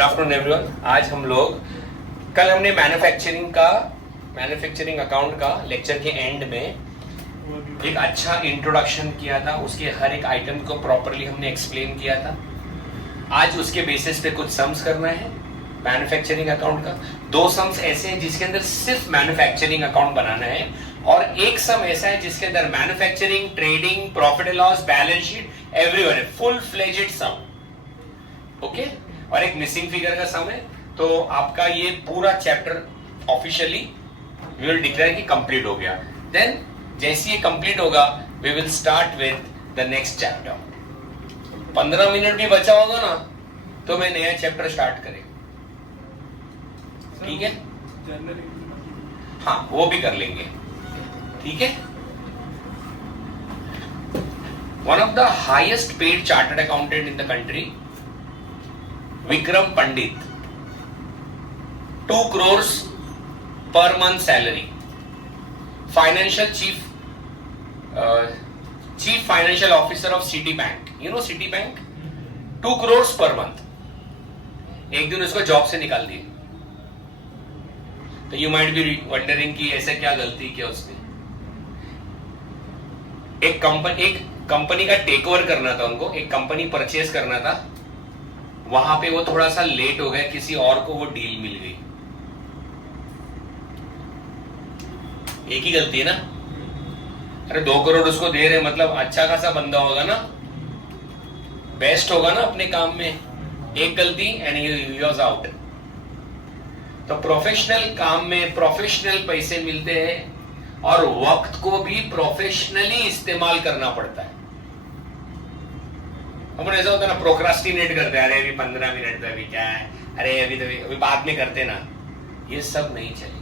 Good afternoon everyone. आज हम लोग कल हमने मैन्युफैक्चरिंग अकाउंट का लेक्चर के एंड में एक अच्छा इंट्रोडक्शन किया था, उसके हर एक आइटम को प्रॉपरली हमने एक्सप्लेन किया था। आज उसके बेसिस पे कुछ सम्स करना है मैन्युफैक्चरिंग अकाउंट का। 2 सम्स ऐसे हैं जिसके अंदर सिर्फ मैन्युफैक्चरिंग अकाउंट बनाना है और एक सम ऐसा है जिसके अंदर manufacturing, trading, profit and loss, balance sheet everyone है, फुल फ्लेजेड सम। ओके, और एक मिसिंग फिगर का सम है। तो आपका ये पूरा chapter officially we will declare कि कंप्लीट हो गया। देन जैसे ये कंप्लीट होगा we will start with the next chapter. 15 minute भी बचा होगा ना तो मैं नया चैप्टर स्टार्ट करें, ठीक है? हाँ, वो भी कर लेंगे, ठीक है? One of the highest paid chartered accountant in the country, Vikram Pandit, 2 crores per month salary, chief financial officer of Citibank, you know Citibank, 2 crores per month। एक दिन उसको जॉब से निकाल दिए। तो यू माइट बी वंडरिंग कि ऐसे क्या गलती किया उसने। एक कंपनी का टेक ओवर करना था उनको, एक कंपनी परचेज करना था, वहां पे वो थोड़ा सा लेट हो गया, किसी और को वो डील मिल गई। एक ही गलती है ना। अरे 2 करोड़ उसको दे रहे, मतलब अच्छा खासा बंदा होगा ना, बेस्ट होगा ना अपने काम में। एक गलती एंड ही वाज आउट। तो प्रोफेशनल काम में प्रोफेशनल पैसे मिलते हैं और वक्त को भी प्रोफेशनली इस्तेमाल करना पड़ता है। अपन ऐसा होता है ना, प्रोक्रास्टिनेट करते हैं, अरे अभी 15 मिनट में अभी क्या है, अरे अभी बाद में करते ना। ये सब नहीं चलेगा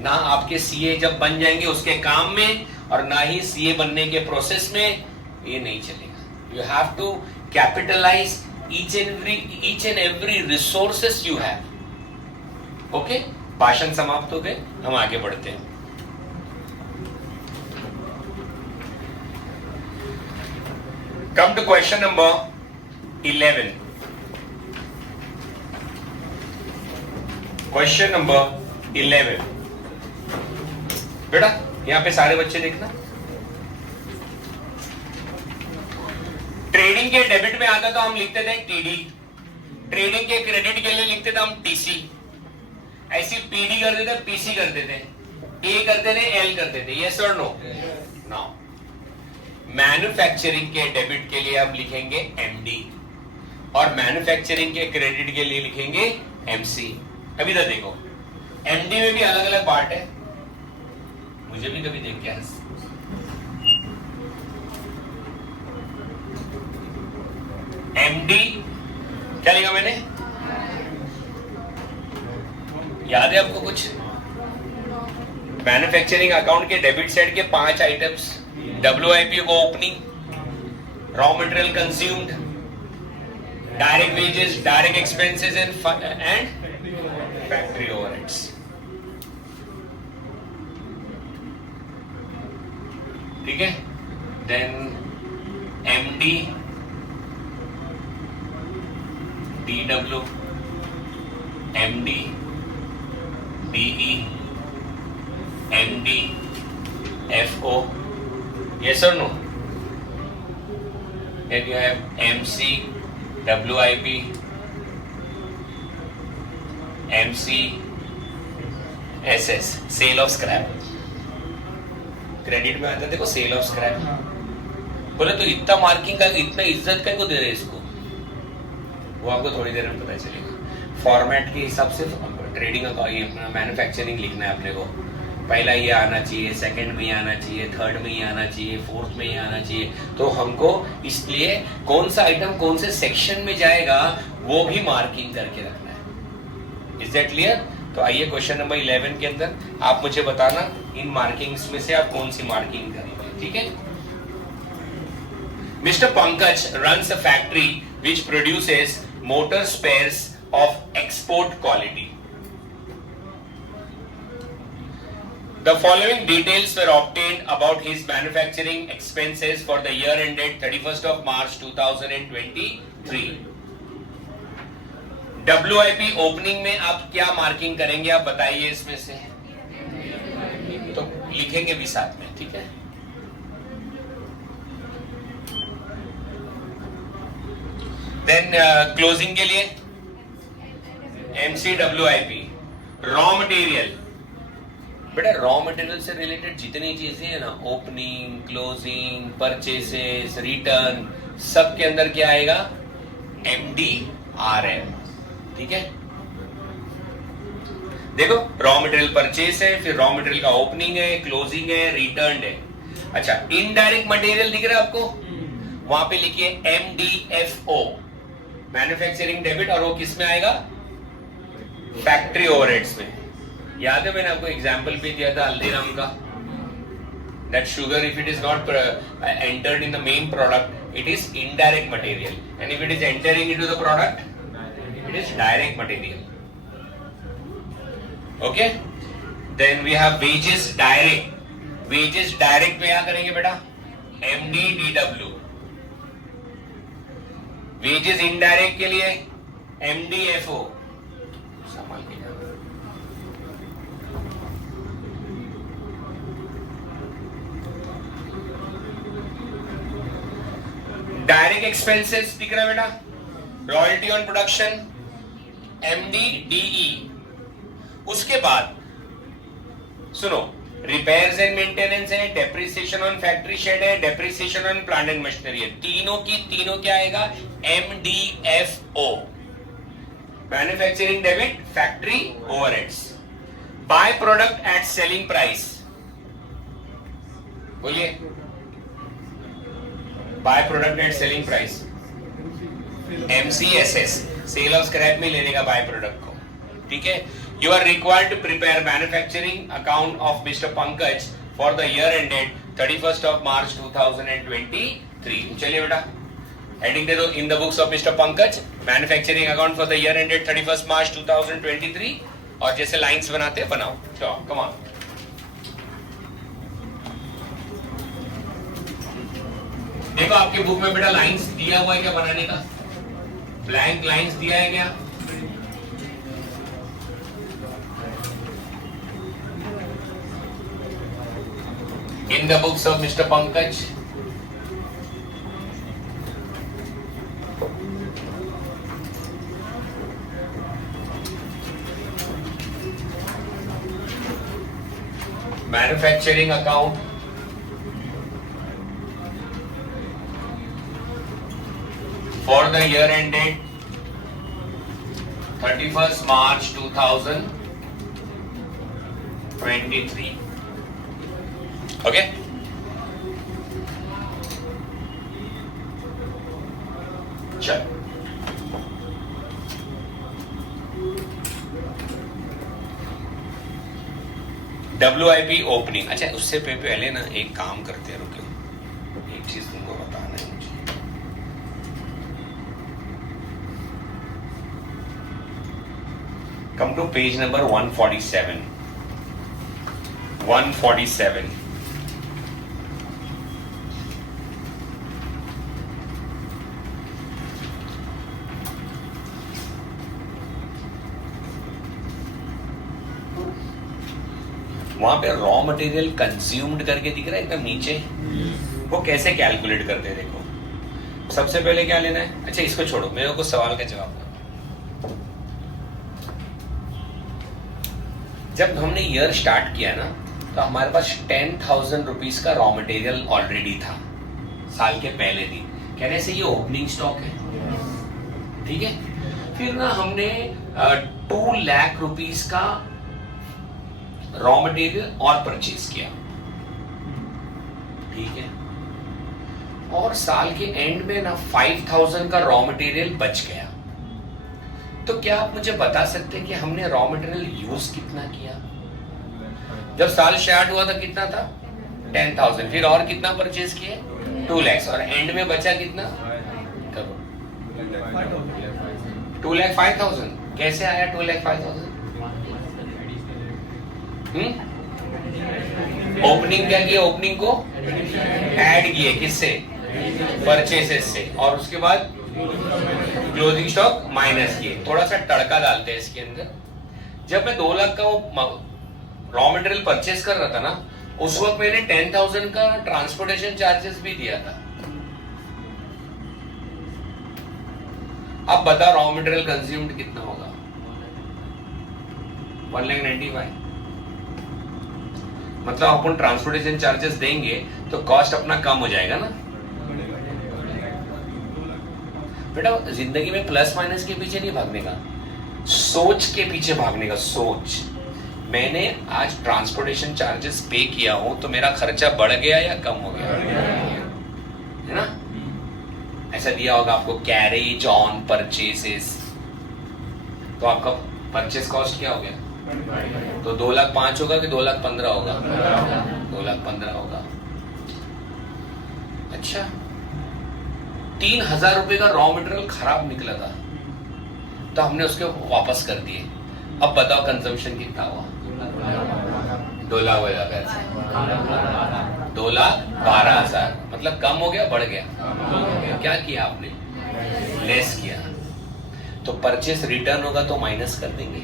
ना आपके सीए जब बन जाएंगे उसके काम में, और ना ही सीए बनने के प्रोसेस में। ये नहीं चलेगा। You have to capitalize each and every resources you have। Okay, भाषण समाप्त हो गए, हम आगे बढ़ते हैं। Come to question number 11। Question number 11। बेटा यहां पे सारे बच्चे देखना। ट्रेडिंग के डेबिट में आता तो हम लिखते थे टीडी, ट्रेडिंग के क्रेडिट के लिए लिखते थे हम टीसी, ऐसी पीडी करते थे, पीसी करते थे, ए करते थे, एल करते थे। यस और नो? नो। मैन्युफैक्चरिंग के डेबिट के लिए हम लिखेंगे एमडी और मैन्युफैक्चरिंग के क्रेडिट के लिए लिखेंगे एमसी। अभी तक देखो, एमडी में भी अलग अलग पार्ट है, मुझे भी कभी देख के एमडी क्या लिखा मैंने, याद है आपको कुछ? मैन्युफैक्चरिंग अकाउंट के डेबिट साइड के 5 आइटम्स, WIP को opening, raw material consumed, direct wages, direct expenses and factory overheads. ठीक है? Then MD, DW, MD, DE, MD, FO। Yes or no? Then you have MC, WIP, MC, SS, sale of scrap. Credit में आता है, देखो cell of scrap. बोले तो इतना marking का, इतना इज्जत का को दे रहे इसको, वो आपको थोड़ी देर में पता चलेगा। फॉर्मेट के हिसाब से ट्रेडिंग का ये मैन्युफैक्चरिंग लिखना है अपने को। पहला ये आना चाहिए, सेकंड में ये आना चाहिए, थर्ड में ये आना चाहिए, फोर्थ में ये आना चाहिए। तो हमको इसलिए कौन सा आइटम कौन से सेक्शन में जाएगा वो भी मार्किंग करके रखना है। Is that clear? तो आइए क्वेश्चन नंबर 11 के अंदर आप मुझे बताना इन मार्किंग्स में से आप कौन सी मार्किंग करेंगे। ठीक है? Mister Pankaj runs a factory which produces motor spares of export quality। The following details were obtained about his manufacturing expenses for the year ended 31st of March 2023। WIP opening में आप क्या मार्किंग करेंगे, आप बताइए इसमें से, तो लिखेंगे भी साथ में, ठीक है। देन क्लोजिंग के लिए MCWIP, रॉ मटेरियल। बेटा रॉ मटेरियल से रिलेटेड जितनी चीजें हैं ना, ओपनिंग, क्लोजिंग, परचेसेस, रिटर्न, सब के अंदर क्या आएगा, MDRM, ठीक है। देखो रॉ मटेरियल परचेस है, फिर रॉ मटेरियल का ओपनिंग है, क्लोजिंग है, रिटर्न है। अच्छा, इनडायरेक्ट मटेरियल दिख रहा है आपको, वहां पे लिखिए MDFO, मैन्युफैक्चरिंग डेबिट, और वो किस में आएगा, फैक्ट्री ओवरहेड्स में। याद है मैंने आपको एग्जांपल भी दिया था हल्दीराम का, that sugar if it is not entered in the main product it is indirect material, and if it is entering into the product it is direct material. Okay, then we have wages direct. wages direct में क्या करेंगे बेटा, MDDW. wages indirect के लिए MDFO, संभाल के जाओ। Direct expenses दिख रहा है बेटा, रॉयल्टी ऑन प्रोडक्शन, MDDE। उसके बाद सुनो, रिपेयर्स एंड मेंटेनेंस है, डेप्रिसिएशन ऑन फैक्ट्री शेड है, depreciation on plant and machinery है, तीनों क्या आएगा, MDFO, manufacturing debit, factory overheads. By product at selling price, बोलिए, by product at selling price, MCSS, sale of scrap में लेने का बाय प्रोडक्ट को, ठीक है। You are required to prepare manufacturing account of Mr. Pankaj for the year ended 31st of March 2023. चलिए बेटा, heading दे दो, in the books of Mr. Pankaj, manufacturing account for the year ended 31st March 2023, और जैसे lines बनाते हैं बनाओ, चलो come on. देखो आपके बुक में बेटा लाइंस दिया हुआ है क्या बनाने का, ब्लैंक लाइंस दिया है क्या, in the books of Mr. Pankaj? Manufacturing account for the year ended 31st March 2023. Okay, चल WIP ओपनिंग। अच्छा उससे पहले ना एक काम करते हैं, रुको, एक चीज तुमको बताना है मुझे। Come to page number 147। वहां पे रॉ मटेरियल कंज्यूम्ड करके दिख रहा है एकदम नीचे, वो कैसे कैलकुलेट करते हैं देखो। सबसे पहले क्या लेना है, अच्छा इसको छोड़ो, मेरे को सवाल का जवाब दो। जब हमने ईयर स्टार्ट किया ना, तो हमारे पास 10,000 रुपीज का रॉ मटेरियल ऑलरेडी था साल के पहले दिन, कहने से ये ओपनिंग स्टॉक है, ठीक है। फिर ना हमने 2 लाख रुपीज का रॉ मटेरियल और परचेज किया, ठीक है। और साल के एंड में ना 5,000 का रॉ मटेरियल बच गया। तो क्या आप मुझे बता सकते हैं कि हमने रॉ मटेरियल यूज कितना किया? जब साल स्टार्ट हुआ था कितना था, 10,000, फिर और कितना परचेज किए, 2 लाख, और एंड में बचा कितना, 2,05,000। कैसे आया 2,05,000? ओपनिंग क्या किया, ओपनिंग को ऐड किए, किससे, परचेसेस से, और उसके बाद क्लोजिंग स्टॉक माइनस ये। थोड़ा सा तड़का डालते हैं इसके अंदर। जब मैं 2 लाख का वो रॉ मटेरियल परचेस कर रहा था ना, उस वक्त मैंने 10,000 का ट्रांसपोर्टेशन चार्जेस भी दिया था। अब बता रॉ मटेरियल कंज्यूम्ड कितना होगा? 1,95,000। मतलब अपन ट्रांसपोर्टेशन चार्जेस देंगे तो कॉस्ट अपना कम हो जाएगा ना बेटा। जिंदगी में प्लस माइनस के पीछे नहीं भागने का, सोच के पीछे भागने का। सोच, मैंने आज ट्रांसपोर्टेशन चार्जेस पे किया हूं तो मेरा खर्चा बढ़ गया या कम हो गया? है ना? ऐसा दिया होगा आपको, कैरेज ऑन परचेसेस, तो आपका परचेस कॉस्ट क्या हो गया? तो 2,05,000 होगा कि 2,15,000 होगा? 2,15,000 होगा। अच्छा, 3,000 रुपए का रॉ मटेरियल खराब निकला था तो हमने उसके वापस कर दिए। अब बताओ कंजम्पशन कितना हुआ? 2 लाख हो जाएगा। 2,12,000 मतलब कम हो गया, बढ़ गया? क्या किया आपने? लेस किया। तो परचेस रिटर्न होगा तो माइनस कर देंगे,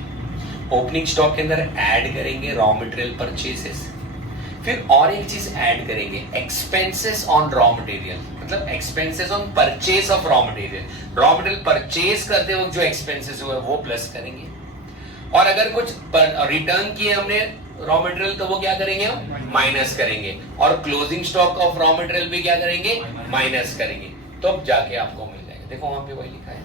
ओपनिंग स्टॉक के अंदर ऐड करेंगे रॉ मटेरियल परचेसेस, फिर और एक चीज ऐड करेंगे, एक्सपेंसेस ऑन रॉ मटेरियल, मतलब expenses on purchase of raw material. Raw material purchase करते वक्त जो एक्सपेंसेस हुए वो प्लस करेंगे, और अगर कुछ रिटर्न किए हमने रॉ मटेरियल तो वो क्या करेंगे? हम माइनस करेंगे, और closing stock of raw material भी क्या करेंगे? माइनस करेंगे। तो अब जाके आपको मिल जाएगा। देखो वहां पे वही लिखा है,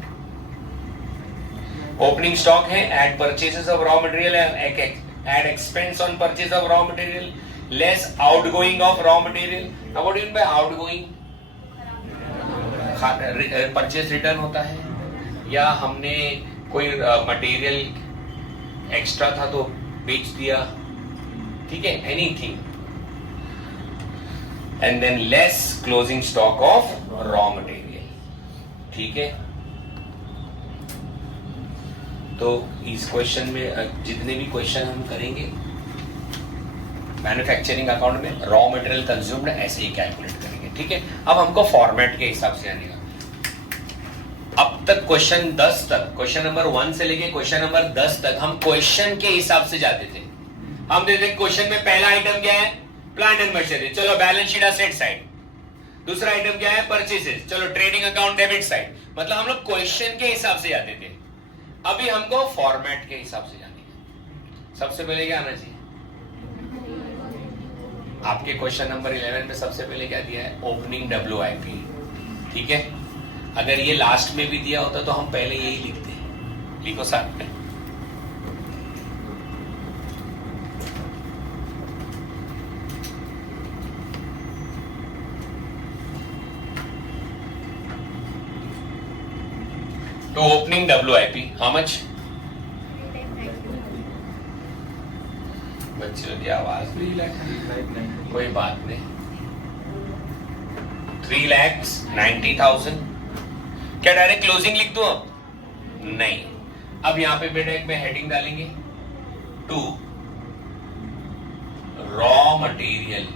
ओपनिंग स्टॉक है, add purchases of raw material, add expense on purchase of raw material, less outgoing of raw material. Now what do you mean by outgoing? Purchase return होता है, या हमने कोई मटेरियल एक्स्ट्रा था तो बेच दिया, ठीक है, anything. And than less closing stock of raw material, ठीक है। तो इस क्वेश्चन में जितने भी क्वेश्चन हम करेंगे मैन्युफैक्चरिंग अकाउंट में, रॉ मटेरियल कंज्यूम्ड ऐसे ही कैलकुलेट करेंगे, ठीक है। अब हमको फॉर्मेट के हिसाब से आने का। अब तक क्वेश्चन 10 तक, क्वेश्चन नंबर 1 से लेके क्वेश्चन नंबर 10 तक हम क्वेश्चन के हिसाब से जाते थे। हम देखते क्वेश्चन में पहला आइटम क्या है? प्लांट एंड मशीनरी, चलो बैलेंस शीट असेट साइड। दूसरा आइटम क्या है? परचेसेस, चलो ट्रेडिंग अकाउंट डेबिट साइड। मतलब हम लोग क्वेश्चन के हिसाब से जाते थे। अभी हमको फॉर्मेट के हिसाब से जाने का। सबसे पहले क्या आना चाहिए? आपके क्वेश्चन नंबर 11 में सबसे पहले क्या दिया है? ओपनिंग WIP, ठीक है। अगर ये लास्ट में भी दिया होता तो हम पहले यही लिखते हैं। लिखो साथ में, तो ओपनिंग WIP हाउ मच? बच्चों की आवाज, कोई बात नहीं, 3,90,000। क्या डायरेक्ट क्लोजिंग लिख दूं अब? नहीं। अब यहां पे बेटा एक में हेडिंग डालेंगे, टू रॉ मटेरियल,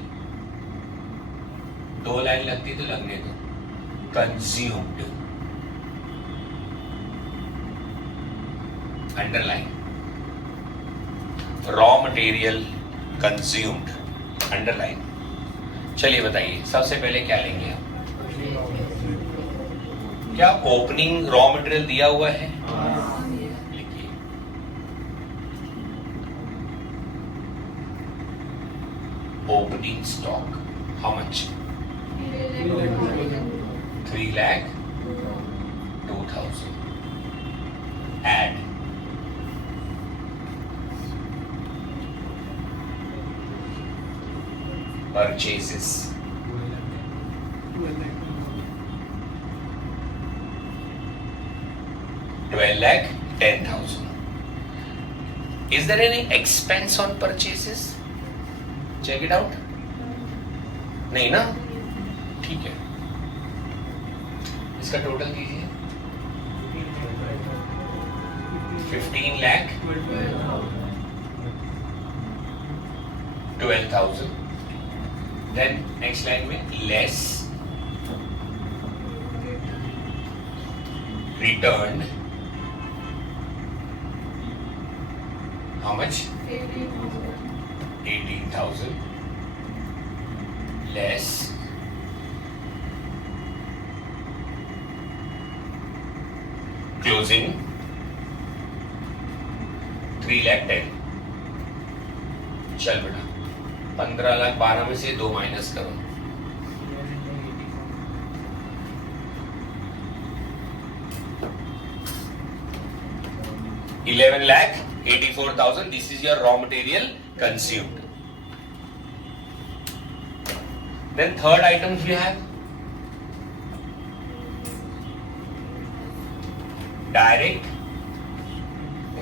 2 लाइन लगती तो लगने दो, consumed, underline, raw material consumed, underline. चलिए बताइए सबसे पहले क्या लेंगे हम? क्या ओपनिंग रॉ मटेरियल दिया हुआ है? लिखिए, opening stock how much? 3,02,000। Add purchases, 12,10,000. Is there any expense on purchases? Check it out. नहीं ना? ठीक है, इसका टोटल कीजिए, 15,12,000. देन नेक्स्ट लाइन में less returned how much? 18,000 less closing 3,10,000. चल बेटा 15,12,000 में से 2 माइनस करो. 11,84,000. This is your raw material consumed. Then third item we have direct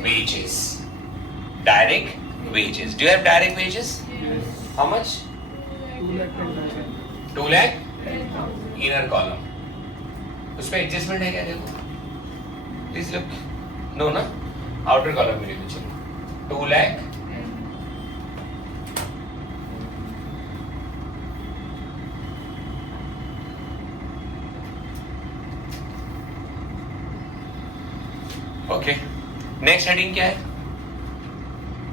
wages. Direct wages. Do you have direct wages? Yes. How much? 2 lakh? Inner column. उसमें adjustment है क्या? देखो please look. No ना, outer column में लेके चलो. 2 lakh okay. Next heading क्या है?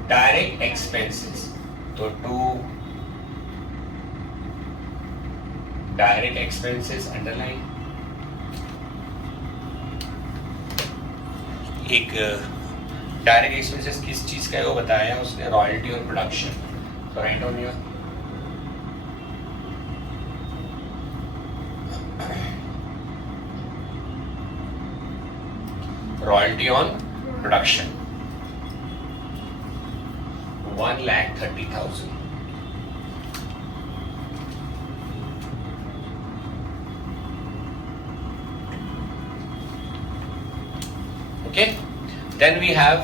Direct expenses. तो 2 डायरेक्ट एक्सपेंसेस अंडरलाइन. एक डायरेक्ट एक्सपेंसेस किस चीज का है वो बताया उसने, रॉयल्टी और प्रोडक्शन. तो right on your royalty on production 1,30,000. Okay, then we have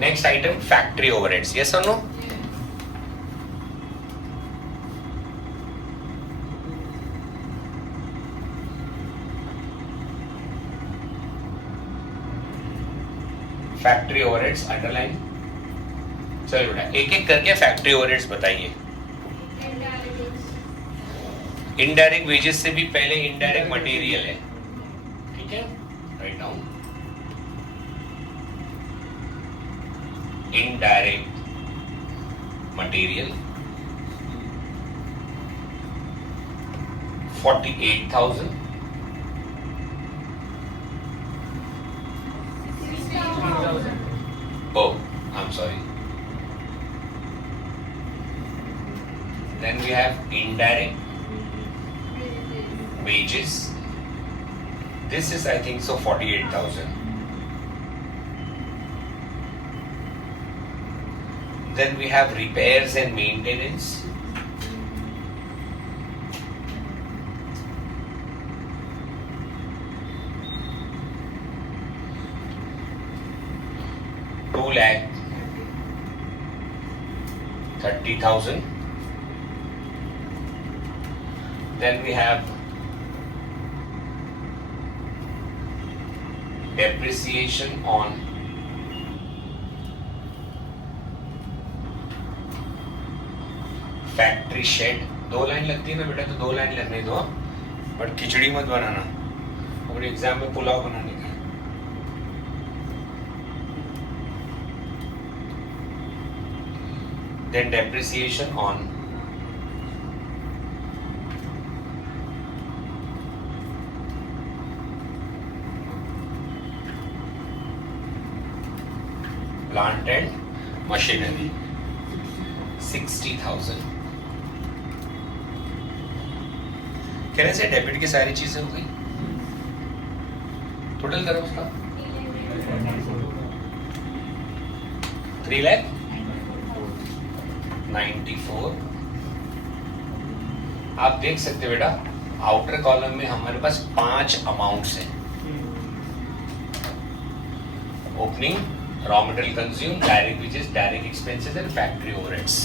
next item, factory overheads. Yes or no? Factory overheads underline. चलो बेटा एक एक करके फैक्ट्री ओवरहेड्स बताइए. इनडायरेक्ट वेजेस से भी पहले इनडायरेक्ट मटेरियल है. ठीक है, write down. Indirect material 48,000. Oh, I'm sorry. Then we have indirect wages. This is, I think, so 48,000. Then we have repairs and maintenance. $2,30,000. Then we have depreciation on factory shade. 2 line लगती है ना बेटा, तो 2 line लगने दो, but खिचड़ी मत बनाना. और exam में पुलाव बनाने का. Then depreciation on plant and machinery 60,000. कहने से डेबिट की सारी चीजें हो गई. टोटल करो उसका 3,94,000. आप देख सकते हो बेटा आउटर कॉलम में हमारे पास 5 अमाउंट्स हैं. Opening, raw material consume, direct wages, direct expenses and factory overheads.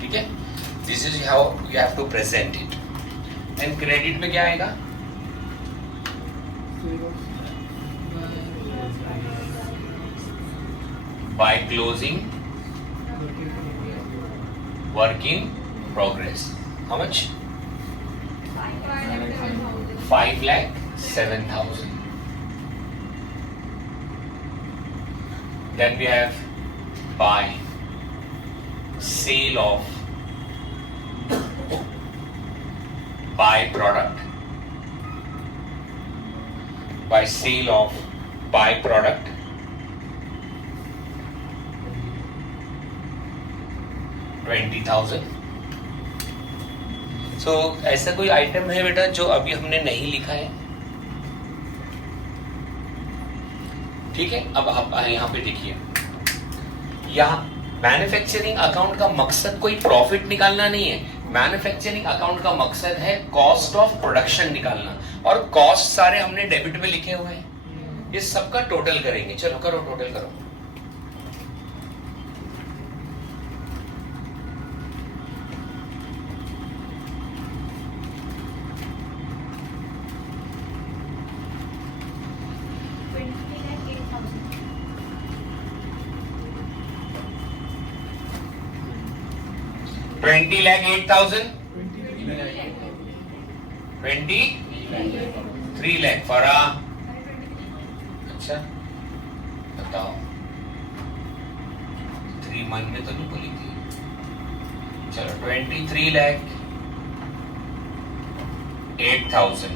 ठीक है, this is how you have to present it. And credit में क्या आएगा? By closing work in progress. How much? 5,07,000. Then we have buy, sale of buy product, by sale of buy product, $20,000. So ऐसा कोई item है बेटा जो अभी हमने नहीं लिखा है? ठीक है, अब आप यहाँ पे देखिए, यहाँ मैन्युफैक्चरिंग अकाउंट का मकसद कोई प्रॉफिट निकालना नहीं है. मैन्युफैक्चरिंग अकाउंट का मकसद है कॉस्ट ऑफ प्रोडक्शन निकालना, और कॉस्ट सारे हमने डेबिट में लिखे हुए हैं. इस सबका टोटल करेंगे. चलो करो, टोटल करो. $20,08,000, 23 लाख. फरा अच्छा बताओ, 3 मंथ में तो नहीं बोली थी. चलो 23,08,000,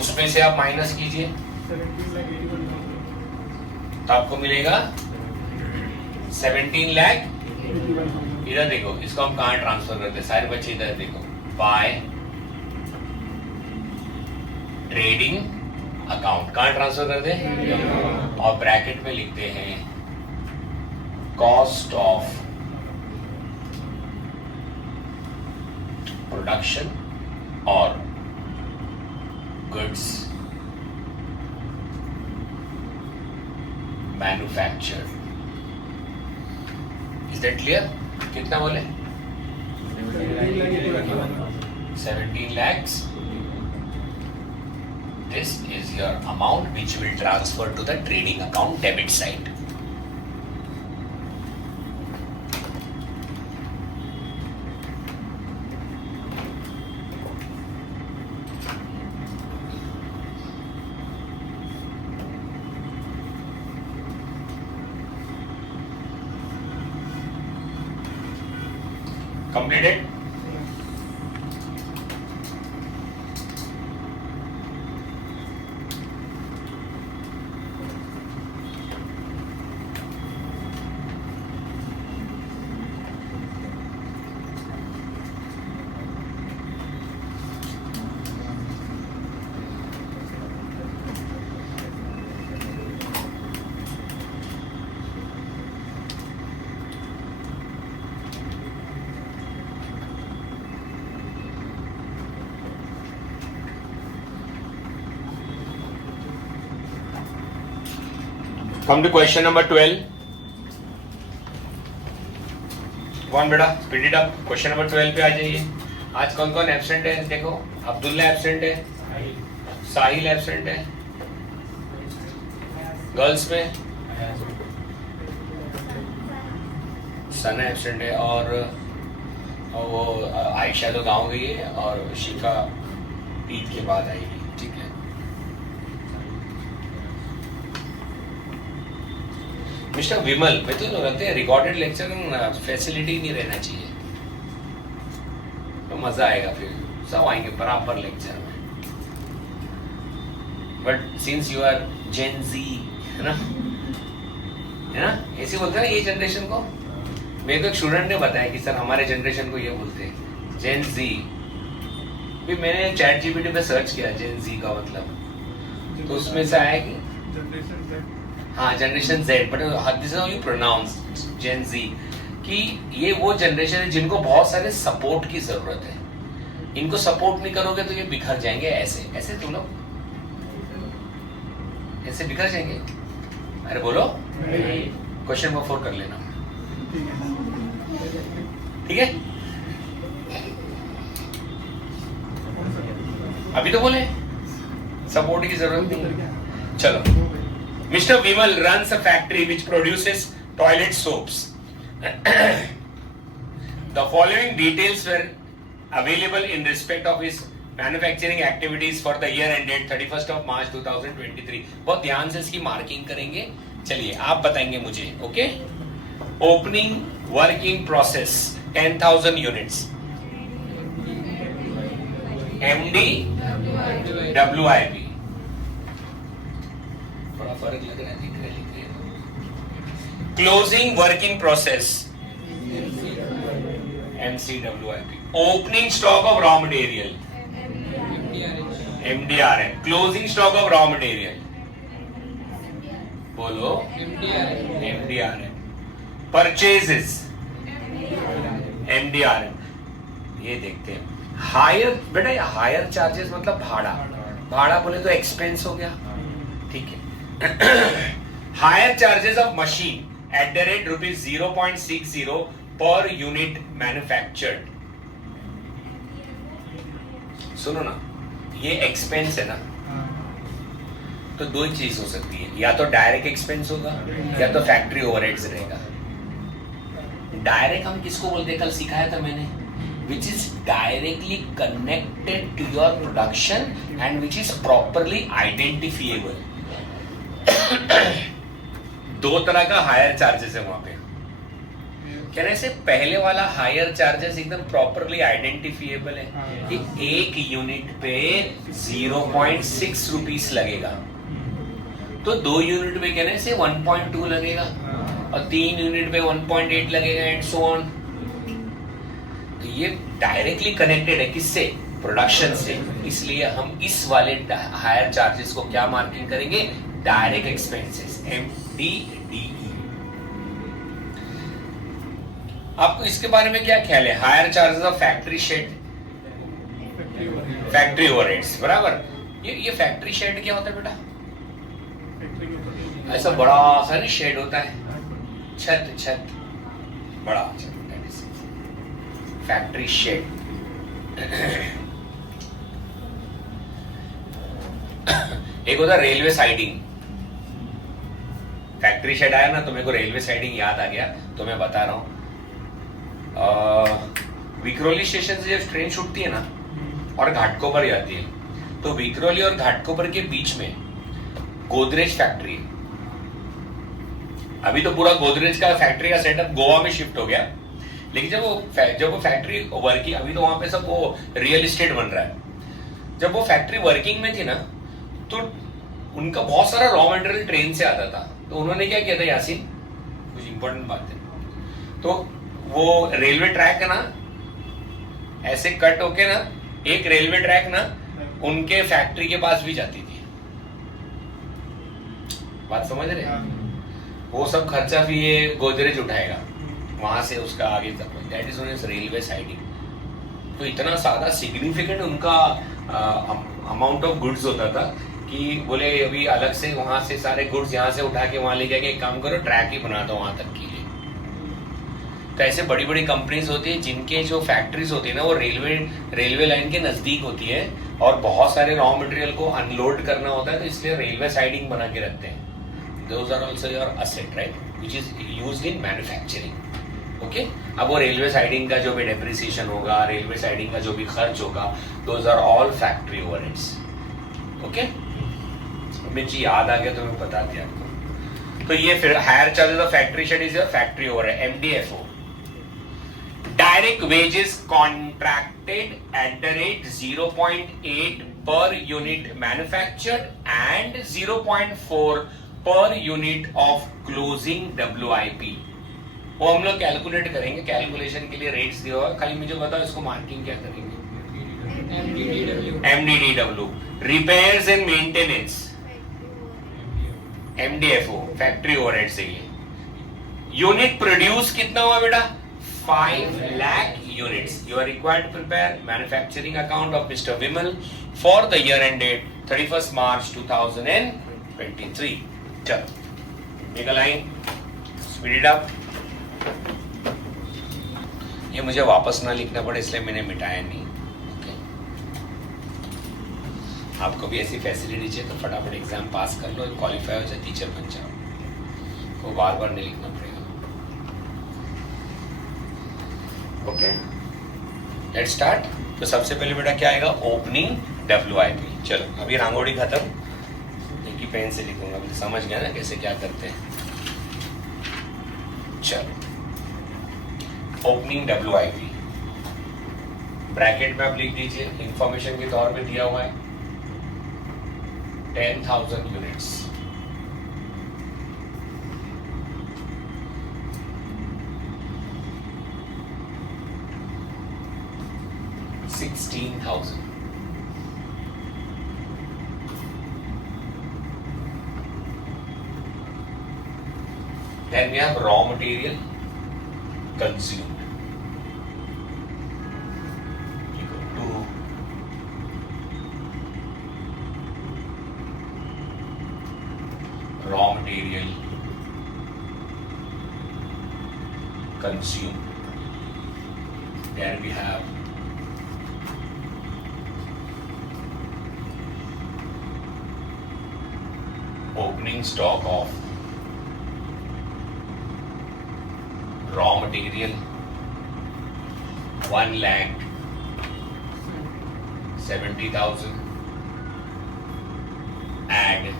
उसमें से आप माइनस कीजिए तो आपको मिलेगा 17 लाख. इधर देखो, इसको हम कहां ट्रांसफर करते हैं? सारे बच्चे इधर देखो, बाय ट्रेडिंग अकाउंट कहां ट्रांसफर करते हैं? और ब्रैकेट में लिखते हैं कॉस्ट ऑफ प्रोडक्शन और goods manufacture. Is that clear? कितना बोले? 17 lakhs. This is your amount which will transfer to the trading account debit side. Completed? Come to question number 12. कौन बेटा speed it up. Question number 12 पे आ जाइए. आज कौन कौन एब्सेंट है? देखो, अब्दुल्ला एब्सेंट है, साहिल एब्सेंट है, गर्ल्स में सना एब्सेंट है, और वो आयशा तो गाँव गई है, और शिखा ईद के बाद आएगी. ठीक है. मिस्टर विमल, मैं तो लगता है रिकॉर्डेड लेक्चर में फैसिलिटी नहीं रहना चाहिए, तो मजा आएगा. फिर सब आएंगे बराबर लेक्चर में. बट सिंस यू आर जेन जी, है ना, ऐसे बोलते हैं ना ये जनरेशन को. मेरे को एक स्टूडेंट ने बताया कि सर हमारे जनरेशन को ये बोलते हैं जेन जी. फिर मैंने चैट जीपीटी पे सर्च किया जेन जी का मतलब, तो उसमें से आया कि हाँ generation Z, but this is how you pronounce Gen Z, कि ये वो जनरेशन है जिनको बहुत सारे सपोर्ट की जरूरत है. इनको सपोर्ट नहीं करोगे तो ये बिखर जाएंगे. ऐसे ऐसे तुम लोग ऐसे बिखर जाएंगे. अरे बोलो, क्वेश्चन नंबर 4 कर लेना. ठीक है, अभी तो बोले सपोर्ट की जरूरत नहीं. चलो. Mr. Vimal runs a factory which produces toilet soaps. The following details were available in respect of his manufacturing activities for the year ended 31st of March 2023। बहुत ध्यान से इसकी मार्किंग करेंगे। चलिए आप बताएंगे मुझे। Okay, opening working process 10,000 units, MD WIP, थोड़ा फर्क लग रहा है, लिख रहे closing working process MCWIP, opening stock of raw material MDRM, closing stock of raw material बोलो MDRM, परचेजेस MDRM। ये देखते हैं हायर, बेटा हायर चार्जेस मतलब भाड़ा, भाड़ा बोले तो एक्सपेंस हो गया, ठीक है। Higher charges of machine at the rate ₹0.60 per unit manufactured. सुनो ना, ये एक्सपेंस है ना, तो दो ही चीज हो सकती है, या तो डायरेक्ट एक्सपेंस होगा या तो फैक्ट्री ओवरहेड्स रहेगा। डायरेक्ट हम किसको बोलते हैं, कल सिखाया था मैंने, which is directly connected to your production and which is properly identifiable. दो तरह का हायर चार्जेस है वहां पे। कहने से पहले वाला हायर चार्जेस एकदम प्रॉपरली आइडेंटिफिएबल है कि एक यूनिट पे 0.6 रुपीस लगेगा, तो 2 यूनिट पे कहने से 1.2 लगेगा और 3 यूनिट पे 1.8 लगेगा एंड सो ऑन। तो ये डायरेक्टली कनेक्टेड है किससे, प्रोडक्शन से। इसलिए हम इस वाले हायर चार्जेस को क्या मार्किंग करेंगे, डायरेक्ट एक्सपेंसेस MDDE। आपको इसके बारे में क्या ख्याल है, higher charges of factory shade, factory overheads, बराबर। ये फैक्ट्री शेड क्या होता है बेटा, ऐसा बड़ा सा शेड होता है, छत बड़ा फैक्ट्री शेड। एक होता है रेलवे साइडिंग। फैक्ट्री शेड आया ना तो मेरे को रेलवे साइडिंग याद आ गया, तो मैं बता रहा हूं। विक्रोली स्टेशन से जब ट्रेन छूटती है ना और घाटकोपर जाती है, तो विक्रोली और घाटकोपर के बीच में गोदरेज फैक्ट्री है। अभी तो पूरा गोदरेज का फैक्ट्री का सेटअप गोवा में शिफ्ट हो गया, लेकिन जब वो फैक्ट्री वर्किंग, अभी तो वहां पे सब वो रियल एस्टेट बन रहा है। जब वो फैक्ट्री वर्किंग में थी ना, तो उनका बहुत सारा रॉ मटेरियल ट्रेन से आता था। तो उन्होंने क्या किया था यासीन, कुछ इंपॉर्टेंट बात है, तो वो रेलवे ट्रैक है ना, ऐसे कट होके ना एक रेलवे ट्रैक ना उनके फैक्ट्री के पास भी जाती थी। बात समझ रहे? वो सब खर्चा भी ये गोदरेज उठाएगा वहां से, उसका आगे तक। That is only railway siding. तो इतना सादा सिग्निफिकेंट उनका अमाउंट ऑफ गुड्स होता था कि बोले अभी अलग से वहां से सारे गुड्स यहाँ से उठा के वहां ले जाके एक काम करो, ट्रैक ही बना दो वहां तक के लिए। तो ऐसे बड़ी बड़ी कंपनीज होती है जिनके जो फैक्ट्रीज होती है ना वो रेलवे लाइन के नजदीक होती है और बहुत सारे रॉ मटेरियल को अनलोड करना होता है, तो इसलिए रेलवे साइडिंग बना के रखते हैं। Those are also your asset, right? Which is used in manufacturing. Okay? अब वो रेलवे साइडिंग का जो भी डेप्रिसिएशन होगा, रेलवे साइडिंग का जो भी खर्च होगा, those are all factory overheads. Okay? मुझे जी याद आ गया तो मैं बता दिया आपको। तो ये फिर higher charges of factory shade is your factory overhead, MDFO। Direct wages contracted at the rate 0.8 per unit manufactured and 0.4 per unit of closing WIP। वो हम लोग कैलकुलेट करेंगे, कैलकुलेशन के लिए रेट्स दिया हुआ। खाली मुझे बताओ इसको मार्किंग क्या करेंगे, MDDW। Repairs and maintenance MDFO, factory overhead से ये। यूनिट प्रोड्यूस कितना हुआ बेटा, 5 lakh units. You are required to prepare manufacturing account of Mr. Vimal for the year ended 31st March 2023. चलो make a line, speed it up. ये मुझे वापस ना लिखना पड़े इसलिए मैंने मिटाया नहीं। ओके, आपको भी ऐसी फैसिलिटी चाहिए तो फटाफट एग्जाम पास कर लो, क्वालिफाई हो जाए, टीचर बन जाओ, वो बार बार नहीं लिखना पड़ेगा। Okay let's start. तो सबसे पहले बेटा क्या आएगा, ओपनिंग WIP। चलो अभी रांगोली खत्म, एक ही पेन से लिखूंगा, मुझे समझ गया ना कैसे क्या करते हैं। चलो ओपनिंग WIP ब्रैकेट में आप लिख दीजिए, इंफॉर्मेशन के तौर पे दिया हुआ है 10,000 units. $16,000। Then we have raw material consumed. To raw material consumed. Then we have opening stock of raw material 1,70,000. Add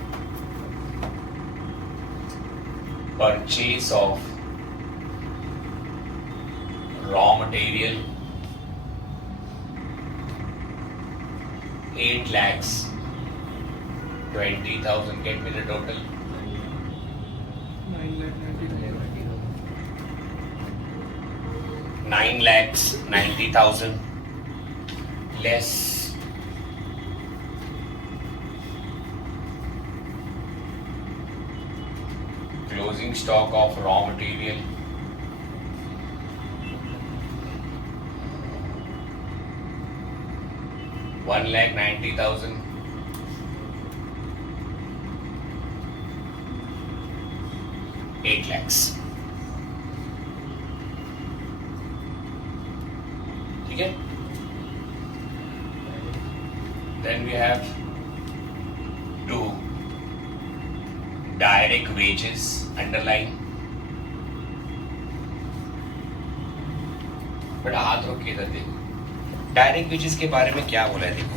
purchase of raw material 8,20,000. Get me the total. 9,90,000 less closing stock of raw material 1,90,000 8 lakhs। ठीक है। Then we have 2 direct wages, underline। बड़ा हाथ रोक के इधर देखो, direct wages के बारे में क्या बोला है देखो।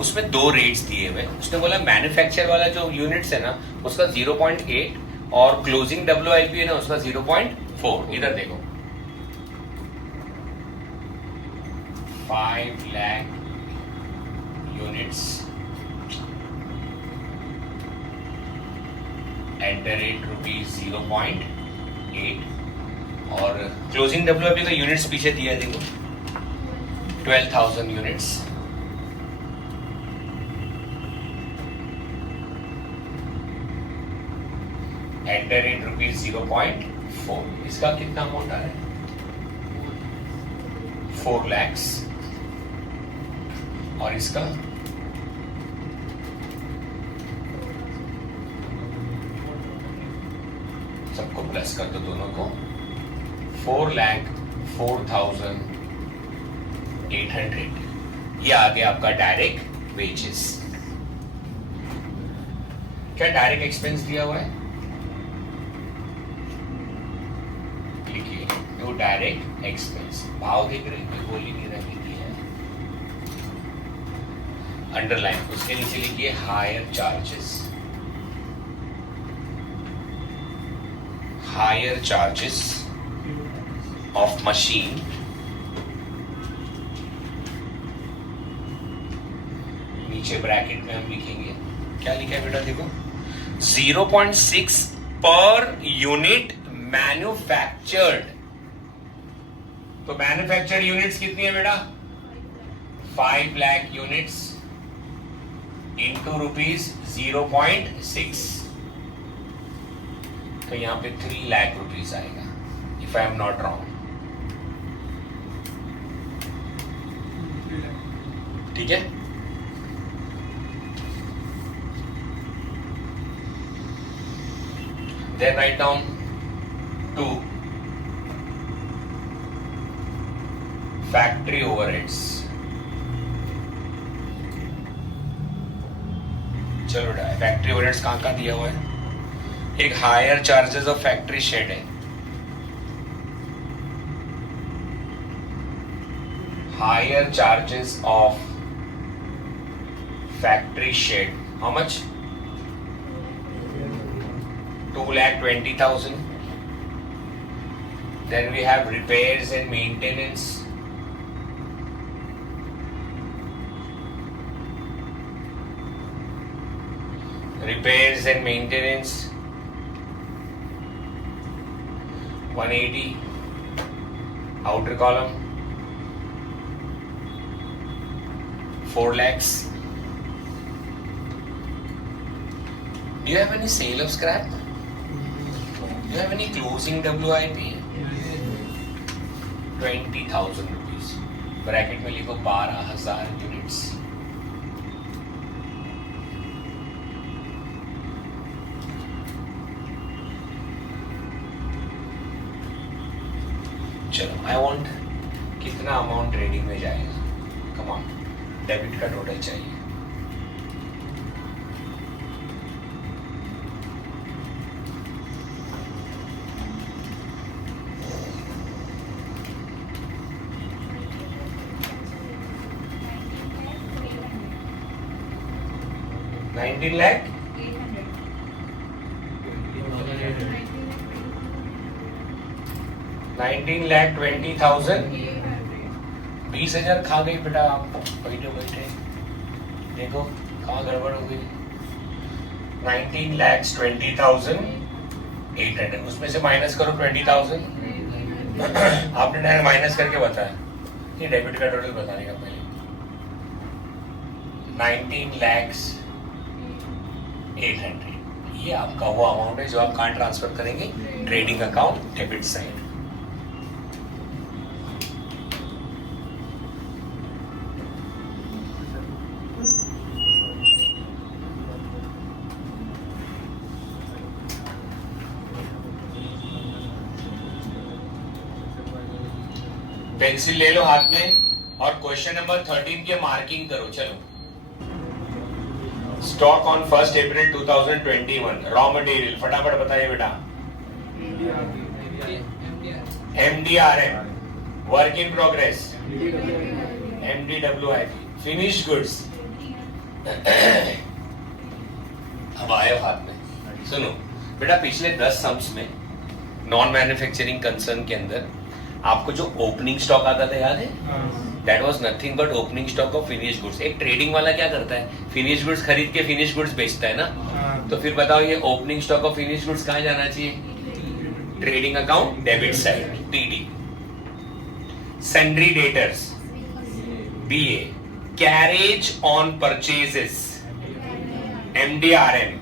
उसमें 2 रेट्स दिए हुए, उसने बोला मैन्युफैक्चर वाला जो यूनिट्स है ना उसका 0.8 और क्लोजिंग WIP है ना उसका 0.4। इधर देखो 5 lakh units at the rate ₹0.8 और क्लोजिंग WIP का यूनिट्स पीछे दिया है देखो 12,000 यूनिट्स एट द रेट ₹0.4। इसका कितना मोटा है 4 lakhs और इसका सबको प्लस कर दो दोनों को 4,04,800। ये आ गया आपका डायरेक्ट वेजेस। क्या डायरेक्ट एक्सपेंस दिया हुआ है, लिखिए तो डायरेक्ट एक्सपेंस। भाव देख रहे कोई बोल ही नहीं रहा है, अंडरलाइन उसके नीचे लिखिए higher charges. Higher charges of machine नीचे ब्रैकेट में हम लिखेंगे क्या लिखा है बेटा देखो 0.6 पर यूनिट मैन्युफैक्चर्ड। तो मैन्युफैक्चर्ड यूनिट्स कितनी है बेटा 5 लाख यूनिट्स इंटू ₹0.6 तो यहां पे 3 लाख रुपीज आएगा if I am not wrong. ठीक है। Then write down 2 factory overheads। चलो बेटा फैक्ट्री ओवरहेड्स कहाँ दिया हुआ है, एक higher charges of factory shed है higher charges of factory shed. How much? 2,20,000. Then we have repairs and maintenance. Repairs and maintenance 180. Outer column 4 lakhs. Do you have any sale of scrap? Do you have any closing WIP? 20,000 rupees. Bracket में लिखो 12,000 units. चलो, I want कितना amount trading में जाएगा. Come on, debit का total चाहिए. $19 lakh. 19,20,000. 20,000 खा गई बेटा. आप बैठे बैठे देखो कहाँ गड़बड़ हो गई. 19,20,800. उसमें से माइनस करो 20,000. आपने डायरेक्ट माइनस करके बताया. ये डेबिट का टोटल बताने का पहले. 19,800. ये आपका वो अमाउंट है जो आप कहाँ ट्रांसफर करेंगे. Trading account debit side. Pencil ले लो हाथ में और क्वेश्चन नंबर 13 के मार्किंग करो. चलो, stock on 1 April 2021. Raw material फटाफट बताइए बेटा. MDRM, work in progress. MDWIP, finish goods. अब आए हाथ में. सुनो बेटा, पिछले 10 सम्स में नॉन मैन्युफैक्चरिंग कंसर्न के अंदर आपको जो ओपनिंग स्टॉक आता था याद है. That was nothing but opening stock of finish goods. एक ट्रेडिंग वाला क्या करता है, फिनिश गुड्स खरीद के फिनिश गुड्स बेचता है ना. तो फिर बताओ ये opening stock of finish goods कहाँ जाना चाहिए. Trading account debit side TD. Sundry debtors BA. Carriage on purchases MDRM.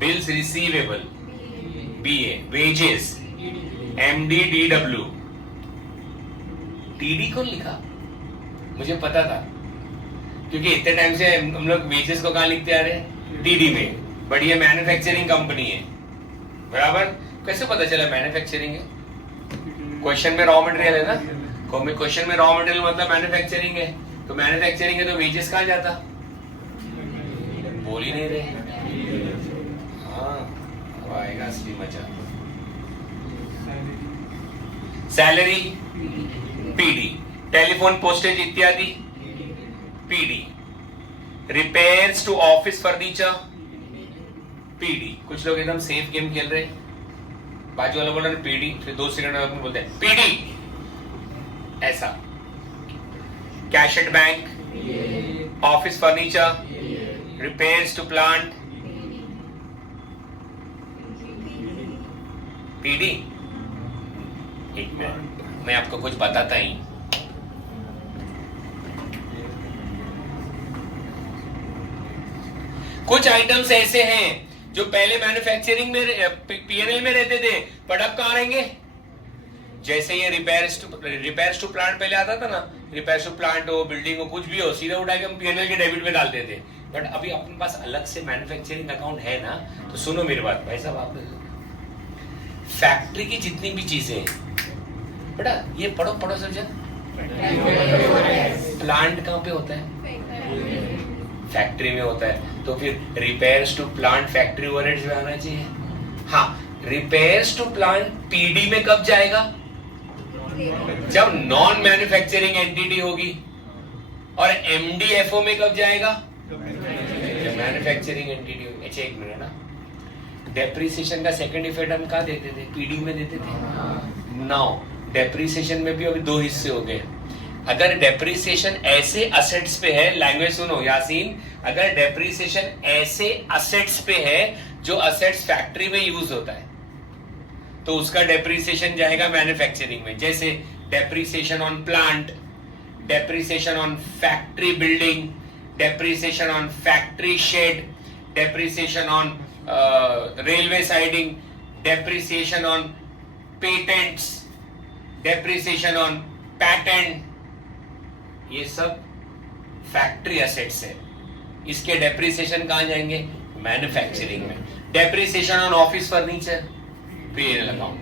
Bills receivable BA. Wages MDDW. TD कौन लिखा, मुझे पता था क्योंकि इतने टाइम से हम लोग वेजेस को कहाँ लिखते आ रहे हैं, TD में. बट ये मैन्युफैक्चरिंग कंपनी है बराबर. कैसे पता चला मैन्युफैक्चरिंग है. क्वेश्चन में रॉ मटेरियल है ना. क्वेश्चन में रॉ मटेरियल मतलब मैन्युफैक्चरिंग है. तो मैन्युफैक्चरिंग है तो वेजेस कहाँ जाता, बोल ही नहीं रहे. हाँ, अब आएगा असली मजा. Salary PD. टेलीफोन पोस्टेज इत्यादि PD. Repairs to office furniture PD. कुछ लोग एकदम सेफ गेम खेल रहे. बाजू वाला बोल रहे PD, फिर 2 सेकंड में बोलते हैं PD. ऐसा. Cash at bank, office furniture, repairs to plant PD. एक मिनट, मैं आपको कुछ बताता ही. कुछ आइटम्स ऐसे हैं जो पहले मैन्युफैक्चरिंग में P&L में रहते थे बट अब कहां रहेंगे. जैसे ये रिपेयर्स टू प्लांट पहले आता था ना. रिपेयर्स टू प्लांट हो, बिल्डिंग हो, कुछ भी हो, सीधा उठा के हम P&L के डेबिट में डालते थे. बट अभी अपने पास अलग से मैन्युफैक्चरिंग अकाउंट है ना. तो सुनो मेरी बात भाई साहब, आप फैक्ट्री की जितनी भी चीजें हैं बेटा, ये पढ़ो समझा. प्लांट कहाँ पे होता है, फैक्ट्री में होता है. तो फिर repairs to plant factory overheads में आना चाहिए. हाँ, रिपेयर्स टू प्लांट PD में कब जाएगा, जब नॉन मैन्युफैक्चरिंग एंटिटी होगी। और एमडीएफओ में कब जाएगा? जब मैन्युफैक्चरिंग एंटिटी होगी। अच्छा एक मिनट ना, डेप्रिसिएशन का सेकंड इफेक्ट हम कहाँ देते थे? पीडी में देते थे। नाउ डेप्रिसिएशन में भी अभी दो हिस्से हो गए। अगर डेप्रिसिएशन ऐसे असेट्स पे है, लैंग्वेज सुनो यासीन, अगर डेप्रिसिएशन ऐसे असेट्स पे है जो असेट्स फैक्ट्री में यूज होता है, तो उसका डेप्रिसिएशन जाएगा मैन्युफैक्चरिंग में। जैसे depreciation on plant, depreciation on factory building, depreciation on factory shade, depreciation on railway siding, depreciation on patents, depreciation on patent, ये सब फैक्ट्री एसेट्स है। इसके डेप्रिसिएशन कहां जाएंगे? मैन्युफैक्चरिंग में। Depreciation on office furniture, PNL account.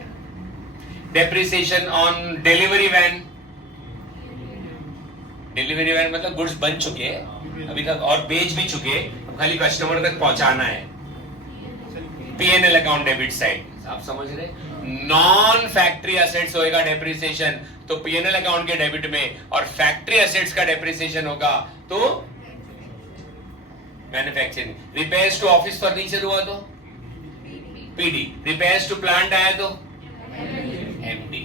Depreciation on delivery van, delivery van मतलब goods बन चुके हैं अभी तक और बेच भी चुके हैं, खाली कस्टमर तक पहुंचाना है, पीएनएल अकाउंट डेबिट साइड। आप समझ रहे? नॉन फैक्ट्री एसेट्स होएगा डेप्रिसिएशन तो पीएनएल अकाउंट के डेबिट में, और फैक्ट्री एसेट्स का डेप्रिसिएशन होगा तो manufacturing. Repairs to office furniture हुआ तो पीडी, रिपेयर्स टू प्लांट आया तो एमडी।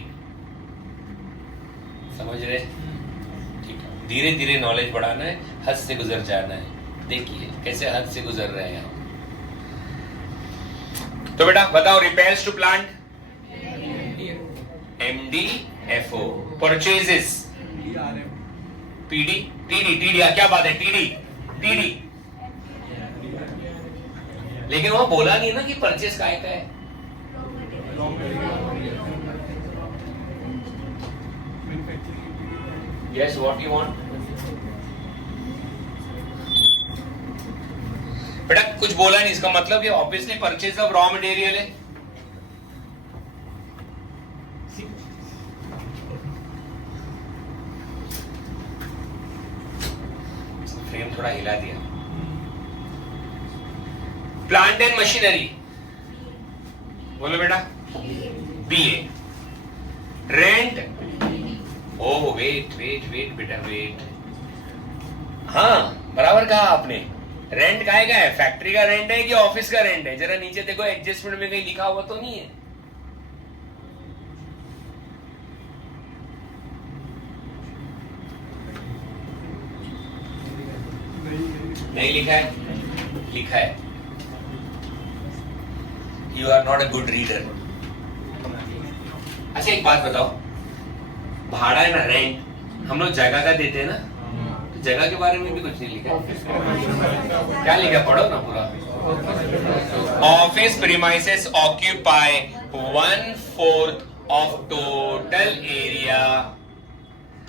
समझ रहे? ठीक है, धीरे धीरे नॉलेज बढ़ाना है, हद से गुजर जाना है। देखिए कैसे हद से गुजर रहे हैं। तो बेटा बताओ, repairs to plant MDFO, purchases PD, TD, TD क्या बात है? TD, TD. लेकिन वहां बोला नहीं ना कि परचेज काय का है। Yes, what you want? बेटा कुछ बोला नहीं, इसका मतलब ये obviously purchase of raw material है। फ्रेम थोड़ा हिला दिया। प्लांट एंड मशीनरी बोलो बेटा, BA. Rent, oh wait wait wait बेटा वेट, हाँ बराबर कहा आपने। रेंट काहे का है? फैक्ट्री का रेंट है कि ऑफिस का रेंट है? जरा नीचे देखो, एडजस्टमेंट में कहीं लिखा हुआ तो नहीं है? नहीं लिखा है? लिखा है। You are not a good reader. अच्छा एक बात बताओ, भाड़ा है ना, रेंट हम लोग जगह का देते हैं ना, तो जगह के बारे में भी कुछ नहीं लिखा। क्या लिखा? पढ़ो ना पूरा। Office premises occupy 1/4 of total area.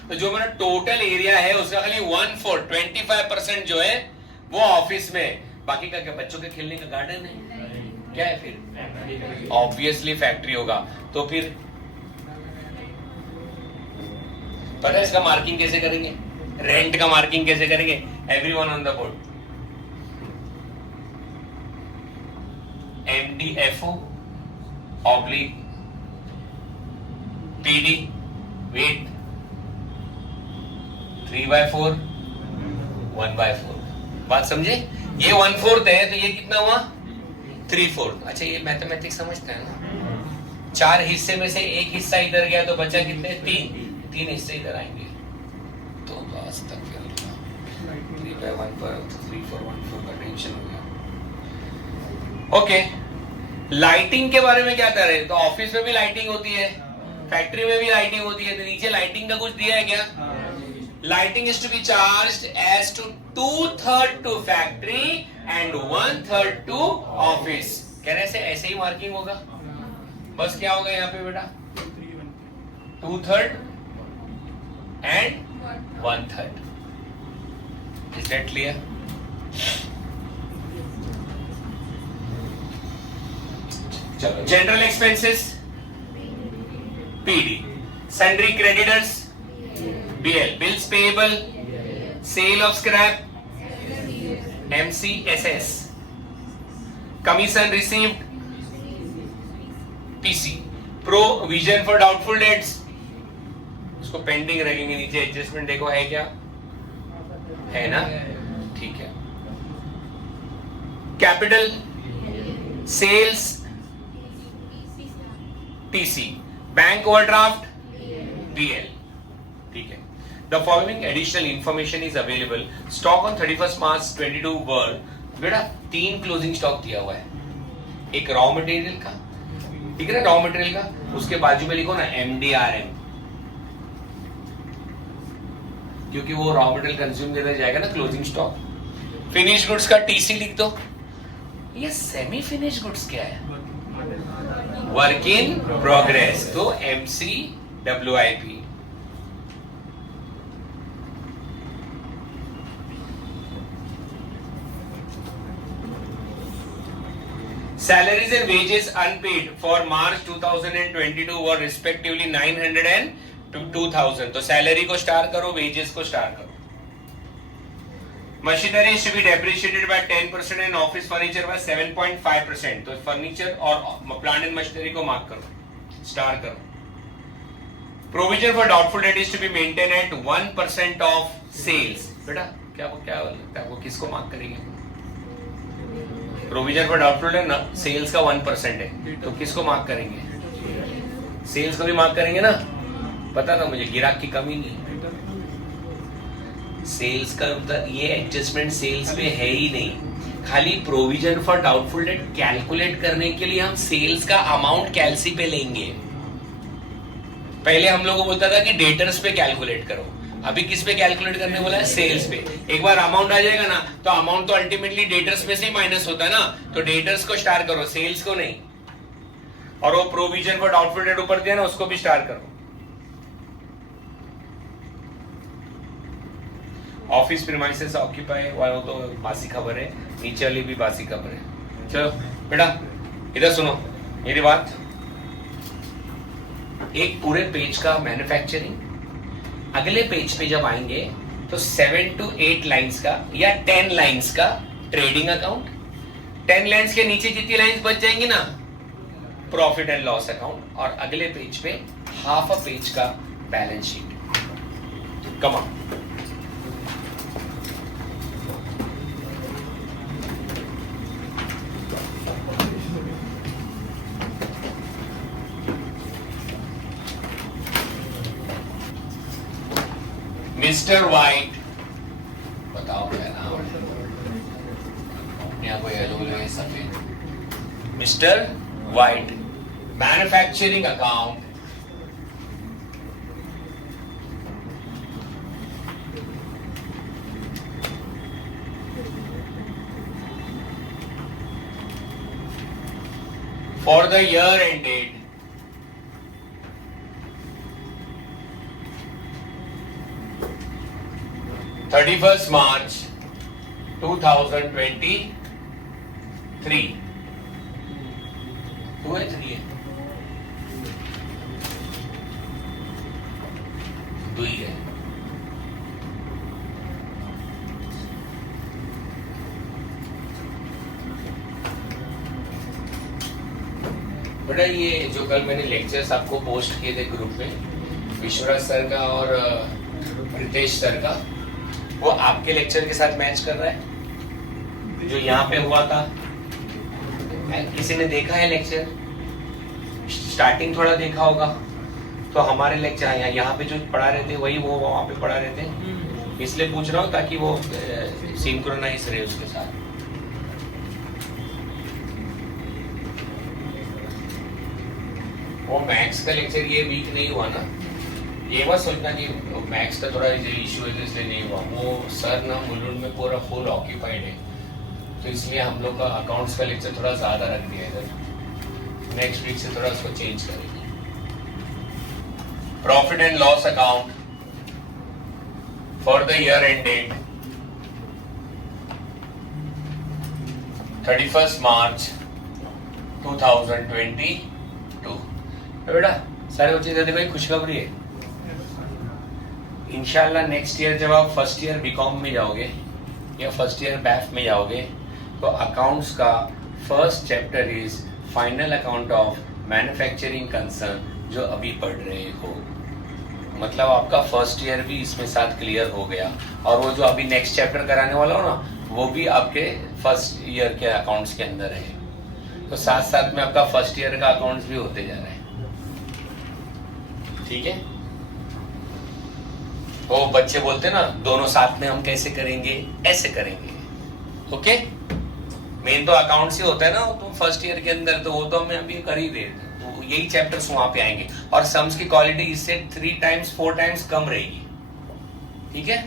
तो जो मेरा टोटल एरिया है उसका खाली 1/4 25% जो है वो ऑफिस में, बाकी का क्या बच्चों के खेलने का गार्डन है? क्या है फिर? ऑब्वियसली फैक्ट्री होगा। तो फिर पता है इसका मार्किंग कैसे करेंगे? रेंट का मार्किंग कैसे करेंगे? Everyone on the board. MDFO oblique PD, wait 3/4 1/4। बात समझे? ये 1/4 है तो ये कितना हुआ? 3/4। अच्छा ये मैथमेटिक्स समझते हैं ना? 4 हिस्से में से एक हिस्सा इधर गया तो बचा कितने? 3 हिस्से इधर आएंगे तो बस तक 3/1 पर 3/4 1/4 का टेंशन हो गया। ओके, लाइटिंग के बारे में क्या कर रहे हैं? तो ऑफिस में भी लाइटिंग होती है, फैक्ट्री में भी लाइटिंग होती है, तो नीचे लाइटिंग का कुछ दिया है क्या? Lighting is to be charged as to 2/3 to factory and 1/3 to office। कहने से ऐसे ही मार्किंग होगा। बस क्या होगा यहाँ पे बेटा? 2/3 and 1/3। Is that clear? चलो, general expenses PD, sundry creditors BL, bills payable, sale of scrap MCSS, commission received PC, provision for doubtful debts उसको पेंडिंग रखेंगे, नीचे एडजस्टमेंट देखो है क्या, है ना, ठीक है। Capital, sales, TC, bank overdraft, DL, ठीक है। The following additional information is available. Stock on 31 March 22 word, बेटा 3 क्लोजिंग स्टॉक दिया हुआ है, एक रॉ मटेरियल का, ठीक है ना, रॉ मटेरियल का, उसके बाजू में लिखो ना MDRM, क्योंकि वो रॉ मटेरियल कंज्यूम देने जाएगा ना, क्लोजिंग स्टॉक। फिनिश गुड्स का TC लिख दो। ये सेमी फिनिश गुड्स क्या है, वर्क इन प्रोग्रेस, तो MCWIP। Salaries and wages unpaid for March 2022 were respectively 900 and 2000. तो सैलरी को स्टार करो, वेजेस को स्टार करो। Machinery should be depreciated by 10% and office furniture by 7.5%. तो फर्नीचर और प्लांट एंड मशीनरी को मार्क करो, स्टार करो। Provision for doubtful debt is to be maintained at 1% of sales. बेटा क्या लगता है वो किसको मार्क करेंगे? प्रोविजन फॉर डाउटफुल डेट ना, सेल्स का 1% है, तो किसको मार्क करेंगे? सेल्स को भी मार्क करेंगे ना, पता था मुझे, गिराक की कमी नहीं। सेल्स का ये एडजस्टमेंट सेल्स पे है ही नहीं, खाली provision for doubtful date calculate करने के लिए हम सेल्स का अमाउंट कैलसी पे लेंगे। पहले हम लोगों को बोलता था कि डेटर्स पे कैलकुलेट करो, अभी किस पे कैलकुलेट करने बोला है? सेल्स पे। एक बार अमाउंट आ जाएगा ना, तो अमाउंट तो अल्टीमेटली डेटर्स में से ही माइनस होता है ना, तो डेटर्स को स्टार करो, सेल्स को नहीं। और वो प्रोविजन फॉर डाउटफुल डेट ऊपर दिया ना, उसको भी स्टार करो। ऑफिस प्रीमाइसेस ऑक्यूपाई, वो तो बासी खबर है, नीचे वाली भी बासी खबर है। चलो बेटा इधर सुनो मेरी बात। एक पूरे पेज का मैन्युफैक्चरिंग, अगले पेज पे जब आएंगे तो 7 to 8 लाइंस का या 10 लाइंस का ट्रेडिंग अकाउंट, 10 लाइंस के नीचे जितनी लाइंस बच जाएंगी ना, प्रॉफिट एंड लॉस अकाउंट, और अगले पेज पे हाफ अ पेज का balance sheet. Come on. Mister white, बताओ क्या नाम है? यहाँ कोई येलो है, सफेद। Mister white, manufacturing account, for the year ended 31st March 2023। 2 है 3 है? 2 ही है। बेटा ये जो कल मैंने लेक्चर्स आपको पोस्ट किए थे ग्रुप में, विश्वराज सर का और रितेश सर का, वो आपके लेक्चर के साथ मैच कर रहा है जो यहाँ पे हुआ था? किसी ने देखा है लेक्चर? स्टार्टिंग थोड़ा देखा होगा, तो हमारे लेक्चर यहाँ पे जो पढ़ा रहे थे वही वो वहाँ पे पढ़ा रहे थे, इसलिए पूछ रहा हूँ ताकि वो सिंक्रोनाइज रहे उसके साथ। वो मैथ्स का लेक्चर ये वीक नहीं हुआ ना, ये मत सोचना कि मैथ्स का थोड़ा इशू है इसलिए नहीं हुआ। वो सर ना मुलुंड में पूरा फुल ऑक्यूपाइड है, तो इसलिए हम लोग का अकाउंट्स का लेक्चर थोड़ा ज्यादा रख दिया इधर। नेक्स्ट वीक से थोड़ा उसको चेंज करेंगे। Profit and loss account for the year ended 31st March 2022। बेटा सारे बच्चे देखो एक खुशखबरी है, इंशाल्लाह नेक्स्ट ईयर जब आप फर्स्ट ईयर बीकॉम में जाओगे या फर्स्ट ईयर बैफ में जाओगे, तो अकाउंट्स का first chapter is final account of manufacturing concern, जो अभी पढ़ रहे हो। मतलब आपका फर्स्ट ईयर भी इसमें साथ क्लियर हो गया, और वो जो अभी नेक्स्ट चैप्टर कराने वाला हो ना, वो भी आपके फर्स्ट ईयर के अकाउंट्स के अंदर है। तो साथ साथ में आपका फर्स्ट ईयर का अकाउंट्स भी होते जा रहा है। ठीक है, वो बच्चे बोलते ना दोनों साथ में हम कैसे करेंगे, ऐसे करेंगे। ओके, मेन तो अकाउंट्स ही होता है ना तो फर्स्ट ईयर के अंदर, तो वो तो हमें अभी कर ही दे, तो यही चैप्टर्स वहां पे आएंगे, और सम्स की क्वालिटी इससे 3 टाइम्स 4 टाइम्स कम रहेगी। ठीक है,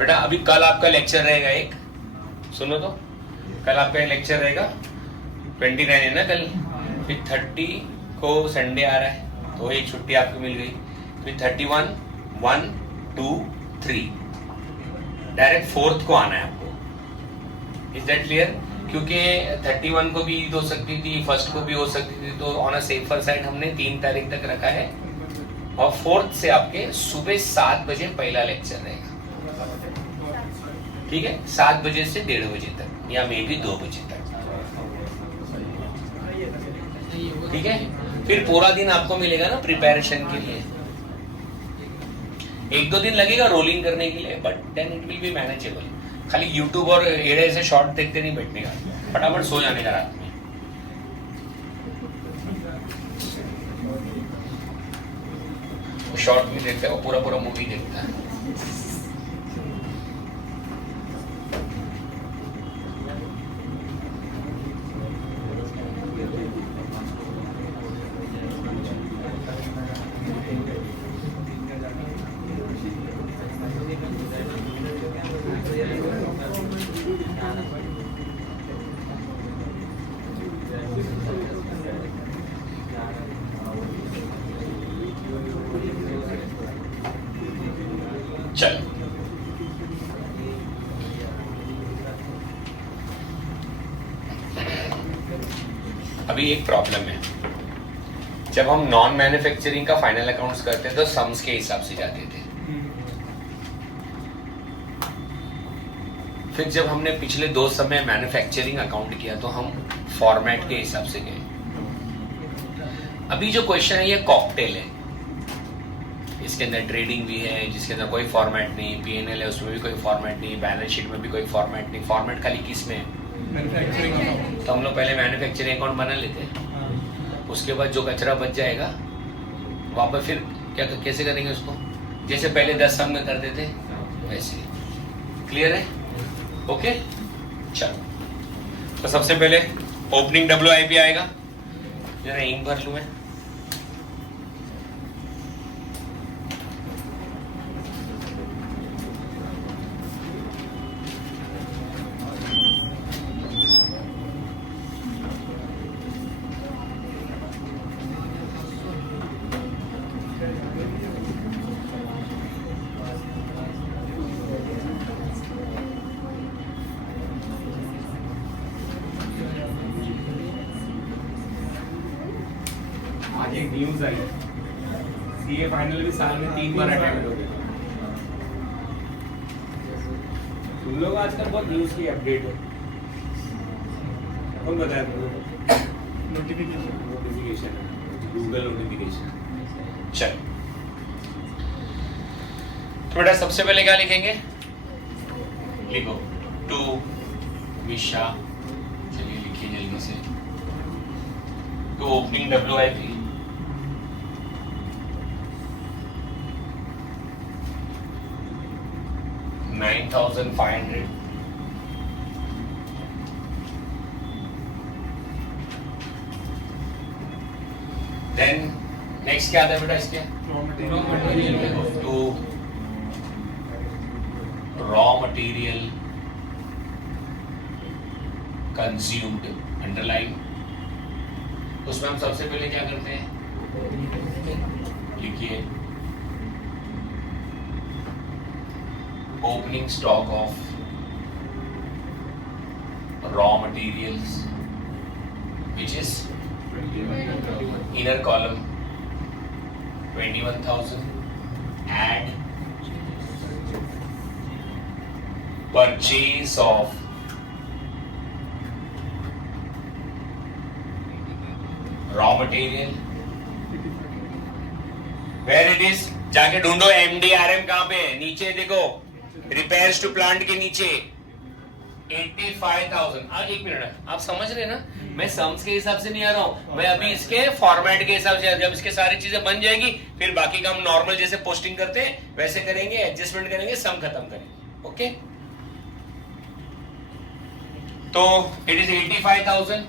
बेटा अभी कल आपका लेक्चर रहेगा एक, सुनो तो, कल आपका लेक्चर रहेगा 29 है ना कल, फिर 30 को संडे आ रहा है तो एक छुट्टी आपको मिल गई, फिर 31, 1, 2, 3 डायरेक्ट 4th को आना है आपको। Is that clear? क्योंकि 31 को भी ईद हो सकती थी, 1st को भी हो सकती थी, तो ऑन अ सेफर साइड हमने 3 तारीख तक रखा है, और 4th से आपके सुबह 7 बजे पहला लेक्चर रहेगा। ठीक है, 7 बजे से 1:30 बजे तक, या मे भी 2 बजे तक। ठीक है, फिर पूरा दिन आपको मिलेगा ना प्रिपरेशन के लिए। 1-2 दिन लगेगा रोलिंग करने के लिए, but then it will be manageable. खाली यूट्यूब और एड़े से शॉर्ट देखते नहीं बैठने का, फटाफट सो जाने का रात में। शॉर्ट भी देखता है, वो पूरा पूरा मूवी देखता है। चलो, अभी एक प्रॉब्लम है, जब हम नॉन मैन्युफैक्चरिंग का फाइनल अकाउंट्स करते थे तो सम्स के हिसाब से जाते थे। फिर जब हमने पिछले 2 समय मैन्युफैक्चरिंग अकाउंट किया तो हम फॉर्मेट के हिसाब से गए। अभी जो क्वेश्चन है ये कॉकटेल है, इसके अंदर ट्रेडिंग भी है जिसके अंदर कोई फॉर्मेट नहीं, पीएनएल है उसमें भी कोई फॉर्मेट नहीं, बैलेंस शीट में भी कोई फॉर्मेट नहीं। फॉर्मेट खाली किस में है? Manufacturing account. तो हम लोग पहले मैन्युफैक्चरिंग अकाउंट बना लेते हैं, उसके बाद जो कचरा बच जाएगा वापस फिर क्या कैसे करेंगे उसको, जैसे पहले 10 सम में करते थे वैसे। क्लियर है? ओके, चलो। तो सबसे पहले ओपनिंग WIP आएगा, जरा इंक भर लूं मैं। आज एक न्यूज आई, सीए फाइनल भी साल में 3 बार अटेम्प्ट हो गए। तुम लोग आजकल बहुत न्यूज की अपडेट हो, कौन बताया तुमको? Notification Google notification. चल, तो बेटा सबसे पहले क्या लिखेंगे? लिखो टू विशा, चलिए लिखिए जल्दी से। तो ओपनिंग WIP 9,500, देन नेक्स्ट क्या आता है बेटा इसके? To raw material consumed, underline. उसमें हम सबसे पहले क्या करते हैं? लिखिए opening stock of raw materials, which is inner column 21,000, add purchase of raw material, where it is, जाके ढूंढो MDRM कहां पे है, नीचे देखो, रिपेयर्स टू प्लांट के नीचे 85,000। एक मिनट, आप समझ रहे ना, मैं सम्स के हिसाब से नहीं आ रहा हूं, मैं अभी इसके फॉर्मेट के हिसाब से, जब इसके सारी चीजें बन जाएगी फिर बाकी का हम नॉर्मल जैसे पोस्टिंग करते हैं वैसे करेंगे, एडजस्टमेंट करेंगे, सम खत्म करेंगे। ओके, तो इट इज 85,000,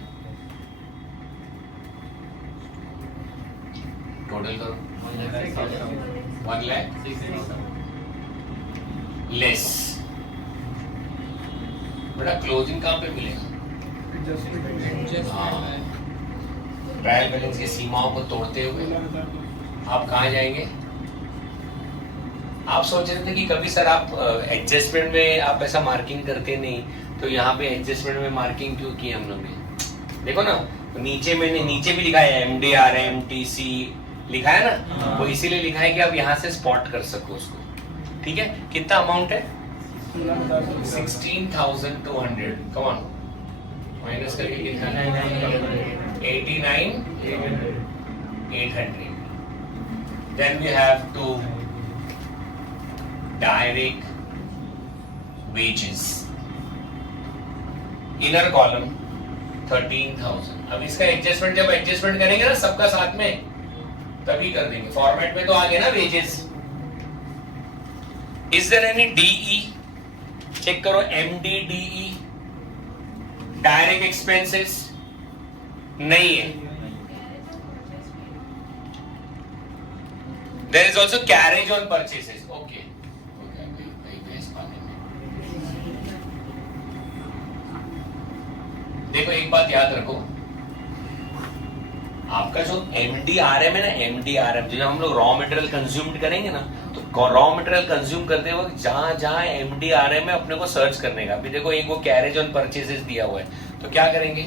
टोटल करो 1 लाख लेस। बेटा क्लोजिंग कहां पे मिलेगा? ट्रायल बैलेंस की सीमाओं को तोड़ते हुए आप कहां जाएंगे? आप सोच रहे थे कि कभी सर आप एडजस्टमेंट में आप ऐसा मार्किंग करते नहीं, तो यहाँ पे एडजस्टमेंट में मार्किंग क्यों की हम लोग ने? देखो ना, नीचे मैंने नीचे भी लिखा है MDRM TC लिखा है ना, वो इसीलिए लिखा है कि आप यहाँ से स्पॉट कर सको उसको। ठीक है, कितना अमाउंट है? 16,200। कम ऑन, माइनस करके कितना? 89,800। Then we have to direct wages, inner column 13,000। अब इसका एडजस्टमेंट जब एडजस्टमेंट करेंगे ना सबका साथ में तभी कर देंगे, फॉर्मेट में तो आ गया ना wages. Is there any DE? Check करो, MDDE डायरेक्ट एक्सपेंसेस नहीं है। There is also carriage on purchases. Okay, देखो एक बात याद रखो, आपका जो MDRM है ना, MDRM जो हम लोग रॉ मटेरियल कंज्यूम करेंगे ना, तो रॉ मटेरियल कंज्यूम करते वक्त जहां जहां MDRM है अपने को सर्च करने का। अभी देखो एक वो कैरेज ऑन परचेसेस दिया हुआ है, तो क्या करेंगे?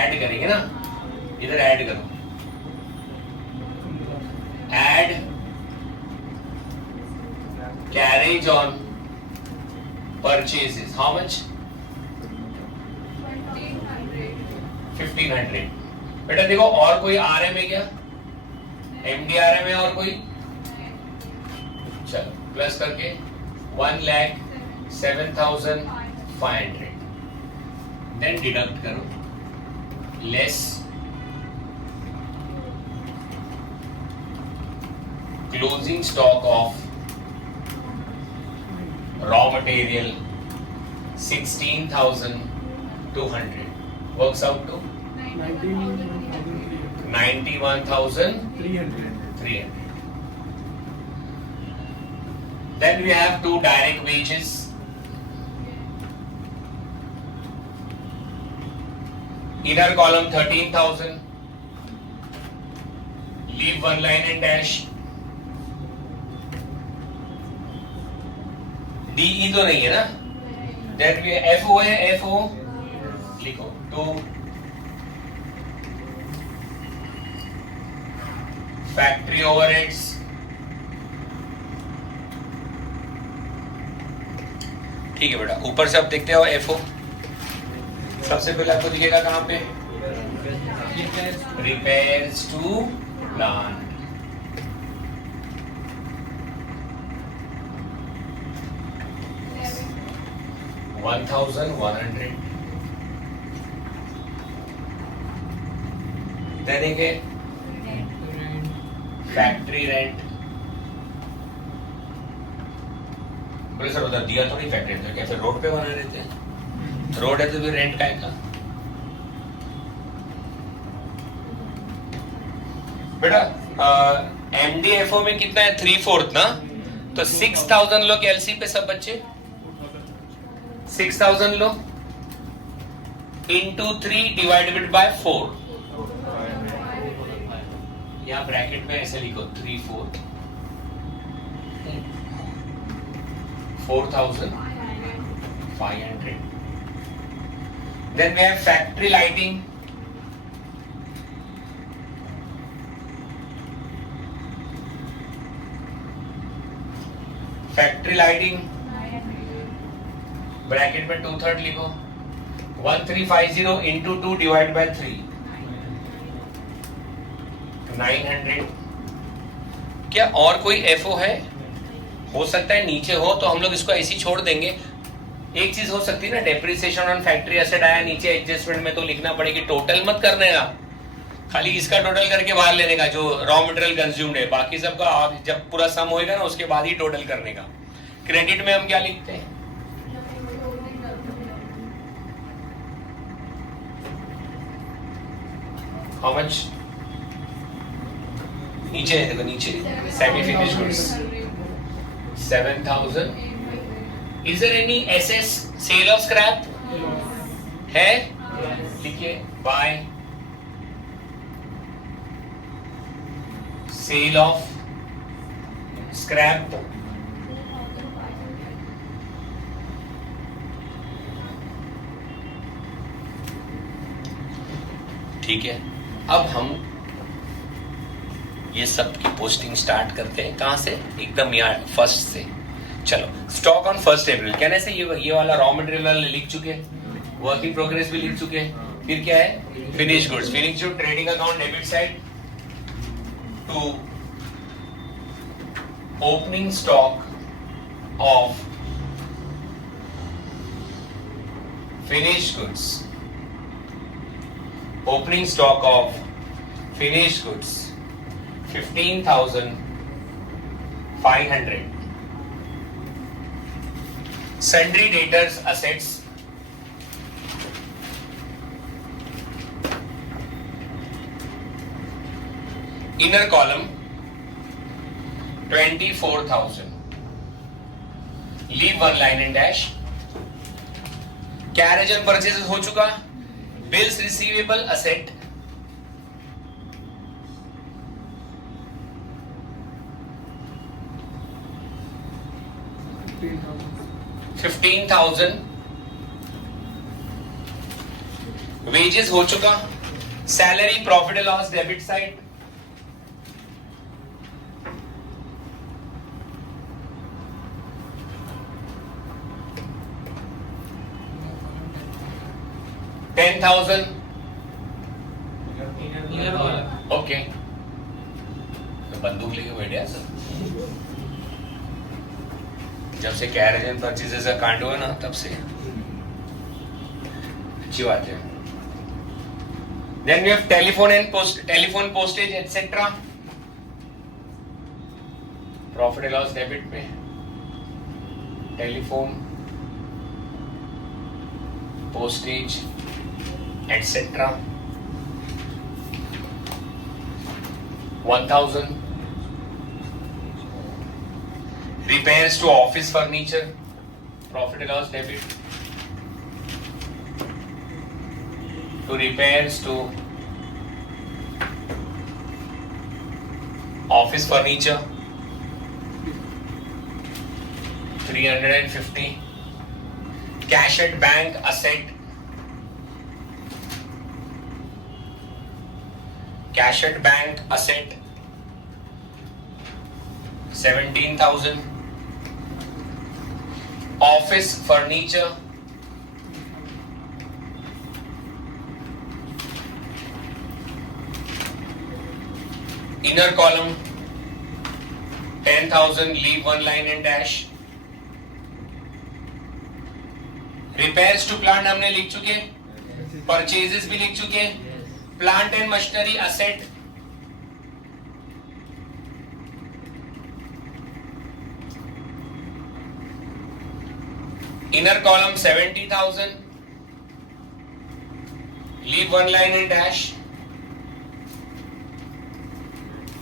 ऐड करेंगे ना, इधर ऐड करो, add carriage on purchases, how much? 1500। बेटा देखो और कोई RM है क्या? MDRM है और कोई? चलो प्लस करके 1,07,500। देन डिडक्ट करो, less closing stock of raw material 16,200 works out to 91,300। Then we have two direct wages. Inner column 13,000. Leave one line and dash. DE तो नहीं है ना? Then we FO है, FO लिखो 2 फैक्ट्री ओवरहेड्स। ठीक है बेटा, ऊपर से आप देखते हो FO सबसे पहले आपको दिखेगा कहां पे? Repairs to plant. $1,100। देंगे फैक्ट्री रेंट। बोले सर उधर दिया थोड़ी फैक्ट्री रेंट, क्या फिर रोड पे बना रहे थे? रोड है तो फिर रेंट का है का? बेटा MDFO में कितना है? 3/4 ना, तो 6,000 लो LC पे सब बच्चे, 6,000 लो into 3 divided by 4। यहाँ ब्रैकेट में ऐसे लिखो 3/4। 4,500. Then we have factory lighting. Factory lighting bracket में 2/3 लिखो. 1350 into 2 divided by 3, 900. क्या और कोई एफओ है? हो सकता है नीचे हो तो हम लोग इसको ऐसे ही छोड़ देंगे. एक चीज हो सकती है ना, डेप्रिसिएशन ऑन फैक्ट्री एसेट आया नीचे एडजस्टमेंट में तो लिखना पड़ेगी. टोटल मत करने का, खाली इसका टोटल करके बाहर लेने का जो रॉ मटेरियल कंज्यूम्ड है. बाकी सबका जब पूरा सम होएगा ना उसके बाद ही टोटल करने का. क्रेडिट में हम क्या लिखते हैं? How much? नीचे है, देखो नीचे, semi finish goods 7,000. Is there any SS sale of scrap है? लिखिए बाय सेल ऑफ स्क्रैप. ठीक है, अब हम ये सब की पोस्टिंग स्टार्ट करते हैं. कहां से? एकदम यहाँ फर्स्ट से. चलो, स्टॉक ऑन 1 अप्रैल कहने से ये वाला रॉ मटेरियल वाला लिख चुके, वर्क इन प्रोग्रेस भी लिख चुके. फिर क्या है? Finish goods. Finish good trading account debit side to opening stock of finish goods. Opening stock of finished goods 15,500. Sundry debtors assets inner column 24,000. Leave one line and dash. Carriage and purchases हो चुका. Bills receivable asset 15,000. Wages हो चुका. Salary profit and loss debit side 10,000. Okay, तो बंदूक लेके बैठे sir. जब से कैरेज एंड परचेजेस का कांड हुआ ना तब से. अच्छी बात है. Then we have telephone postage etcetera. Profit and loss debit में telephone postage etc. 1,000. Repairs to office furniture, profit and loss debit to repairs to office furniture 350. Cash at bank asset cash at bank asset 17,000. Office furniture inner column 10,000. Leave one line and dash. Repairs to plant हमने लिख चुके, purchases भी लिख चुके. Plant and machinery asset inner column 70,000. Leave one line and dash.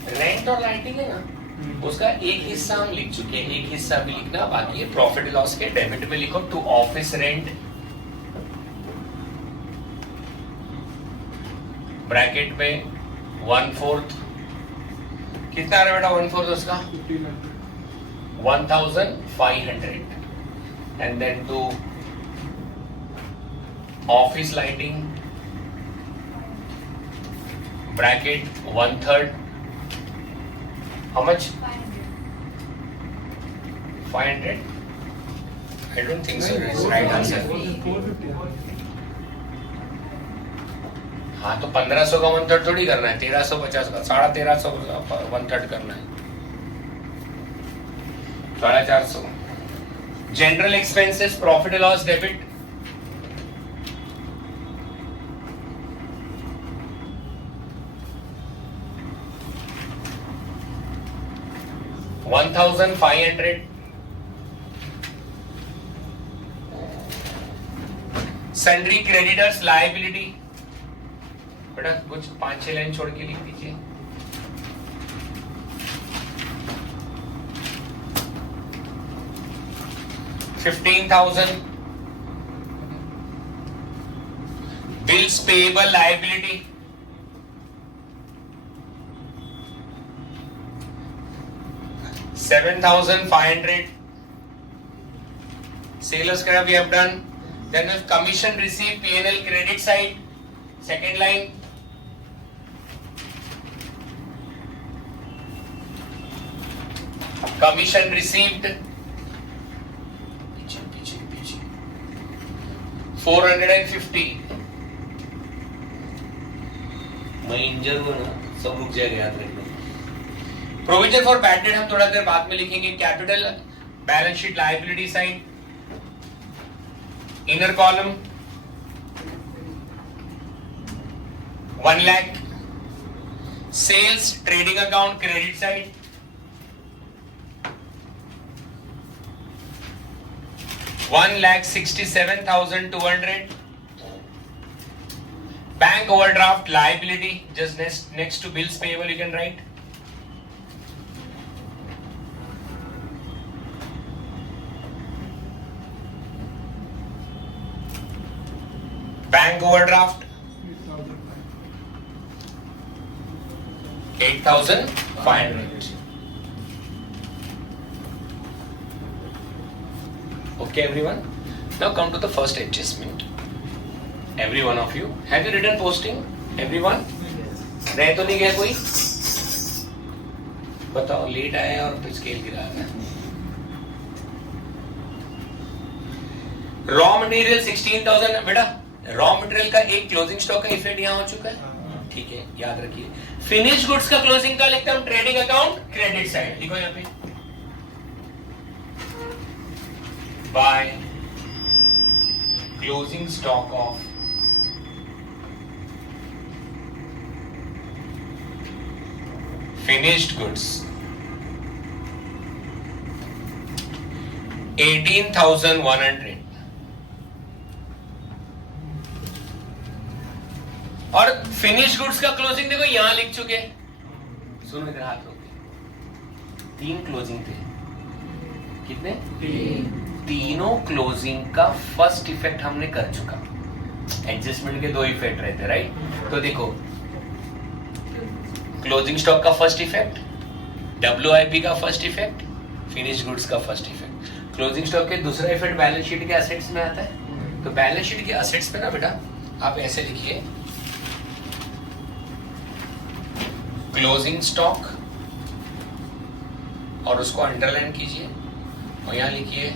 Rent और lighting है ना, उसका एक हिस्सा हम लिख चुके हैं, एक हिस्सा भी लिखना बाकी है. प्रॉफिट लॉस के डेबिट में लिखो टू ऑफिस रेंट ब्रैकेट में 1/4. कितना आ रहा है बेटा 1/4 उसका? 1,500. and then to office lighting, bracket 1/3. How much? 500. I don't think so. It's right answer. हाँ तो 1500 का 1/3 थोड़ी करना है, 1350 का 1350 का 1/3 करना है, 450. General expenses, profit and loss debit, $1,500. Sundry creditors liability, बेटा कुछ 5-6 लाइन छोड़ के लिख दीजिए. $15,000. Bills payable liability, $7,500. Sales credit we have done. Then the commission received, P&L credit side, second line. Commission received, 450. मैं इंजर हूँ ना, सब रुक जाएगा, याद रखना. प्रोविजन फॉर बैड डेट हम थोड़ा देर बाद में लिखेंगे. Capital balance sheet liability side, inner column 1 lakh. Sales trading account credit side, $1,67,200. Bank overdraft liability, just next to bills payable you can write. Bank overdraft 8,500. Okay, everyone. Now come to the first adjustment. Every one of you. Have you written posting? Everyone? रह तो नहीं गया कोई? बताओ, late आया और फिर scale गिराया. Raw material 16,000. बेटा रॉ मटेरियल का एक क्लोजिंग स्टॉक का इफेक्ट यहाँ हो चुका है, ठीक है, याद रखिए. फिनिश गुड्स का क्लोजिंग का लिखता हूं ट्रेडिंग अकाउंट क्रेडिट साइड, लिखो यहाँ पे. By closing stock of finished goods 18,100. और फिनिश गुड्स का क्लोजिंग देखो यहां लिख चुके. सुनो इधर हाथ रोक. 3 क्लोजिंग थे. कितने? 3. तीनों क्लोजिंग का फर्स्ट इफेक्ट हमने कर चुका. एडजस्टमेंट के 2 इफेक्ट रहते, राइट? तो देखो क्लोजिंग स्टॉक का फर्स्ट इफेक्ट, WIP का फर्स्ट इफेक्ट, फिनिश गुड्स का फर्स्ट इफेक्ट. क्लोजिंग स्टॉक के दूसरा इफेक्ट बैलेंस शीट के एसेट्स में आता है. तो बैलेंस शीट के एसेट्स पे ना बेटा आप ऐसे लिखिए, क्लोजिंग स्टॉक और उसको अंडरलाइन कीजिए और यहां लिखिए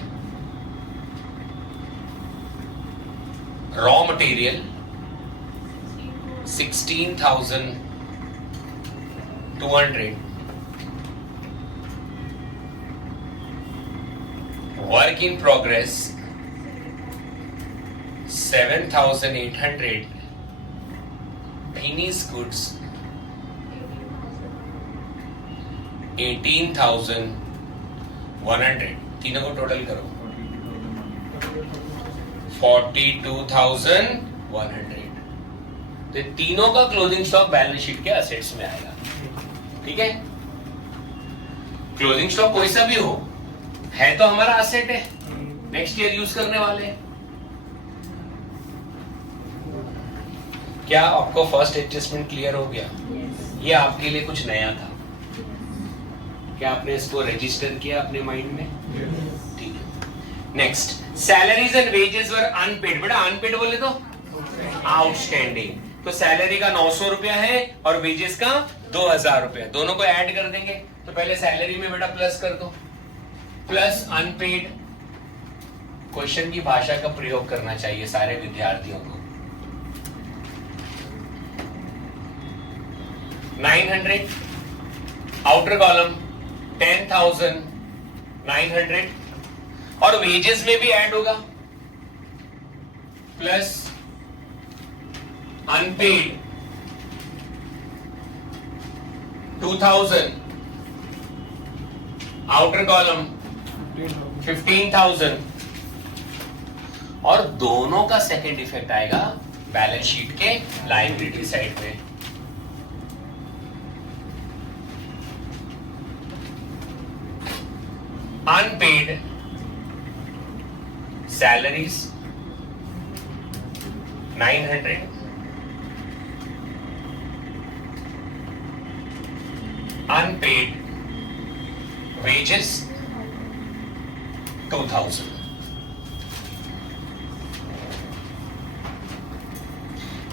raw material 16,200, work in progress 7,800, finish goods 18,100. तीनों को टोटल करो 42,100. तो तीनों का क्लोजिंग स्टॉक बैलेंस शीट के एसेट्स में आएगा, ठीक है. क्लोजिंग स्टॉक कोई सा भी हो, है तो हमारा एसेट है, नेक्स्ट ईयर यूज करने वाले हैं. क्या आपको फर्स्ट एडजस्टमेंट क्लियर हो गया? ये आपके लिए कुछ नया था. क्या आपने इसको रजिस्टर किया अपने माइंड में? ठीक है. Next, salaries and wages were unpaid. बेटा अनपेड बोले तो आउटस्टैंडिंग, तो सैलरी का 900 रुपया है और वेजेस का 2000 रुपया, दोनों को ऐड कर देंगे। तो पहले सैलरी में बेटा प्लस कर दो, प्लस अनपेड। क्वेश्चन की भाषा का प्रयोग करना चाहिए सारे विद्यार्थियों को। 900, आउटर कॉलम 10,900 और वेजेस में भी ऐड होगा, प्लस अनपेड 2000, आउटर कॉलम 15,000 और दोनों का सेकेंड इफेक्ट आएगा बैलेंस शीट के लायबिलिटी साइड में। Unpaid salaries 900, unpaid wages 2000।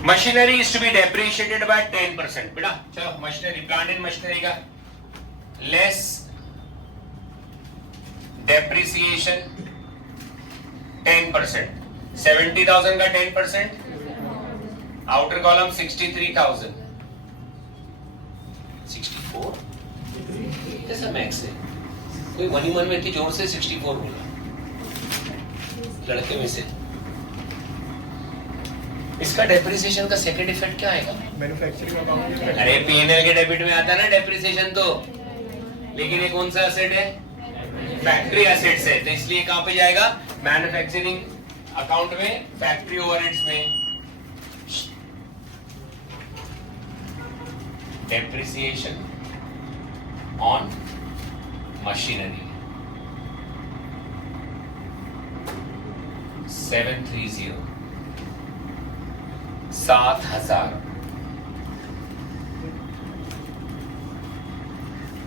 Machinery is to be depreciated by 10%। बेटा चलो मशीनरी, प्लांट एंड मशीनरी का लेस डेप्रिसिएशन 10%, 70,000 का 10%, आउटर कॉलम 63,000, 64 ऐसा मैक्स है। कोई मन ही मन में इतनी जोर से 64 बोला लड़के में से। इसका डेप्रिसिएशन का सेकंड इफेक्ट क्या आएगा? Manufacturing account. अरे पीएनएल के डेबिट में आता है ना डेप्रिसिएशन तो, लेकिन ये कौन सा एसेट है? फैक्ट्री एसेट्स है, तो इसलिए कहां पे जाएगा? मैन्युफैक्चरिंग अकाउंट में, फैक्ट्री ओवरहेड्स में। Depreciation on machinery 730, 7,000।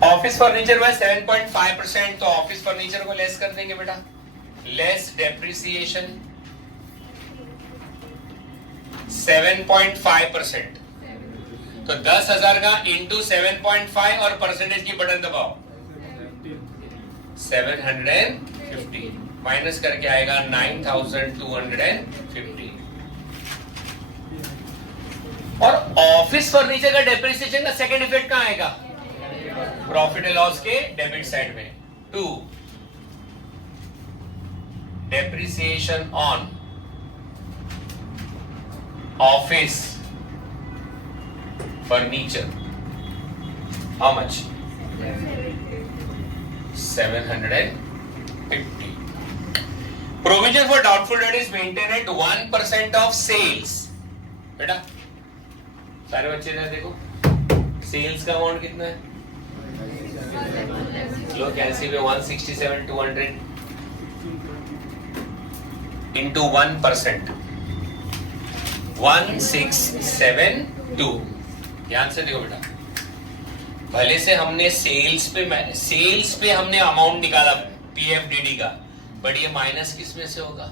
Office furniture में 7.5%, तो ऑफिस फर्नीचर को लेस कर देंगे बेटा, लेस डेप्रिसिएशन 7.5%, तो 10,000 का इंटू 7.5 और परसेंटेज की बटन दबाओ 750 माइनस करके आएगा 9,250। और ऑफिस फर्नीचर का डेप्रिसिएशन का सेकंड इफेक्ट कहां आएगा? प्रॉफिट एंड लॉस के डेबिट साइड में। 2 depreciation on office furniture, how much? 750। Provision for doubtful debt is maintain at 1% of sales. बेटा सारे बच्चे ने देखो सेल्स का अमाउंट कितना है? लो कैलसी में 167,200 इंटू 1%, 1672। ध्यान से देखो बेटा, भले से हमने सेल्स पे हमने अमाउंट निकाला पीएफडीडी का, बट ये माइनस किस में से होगा?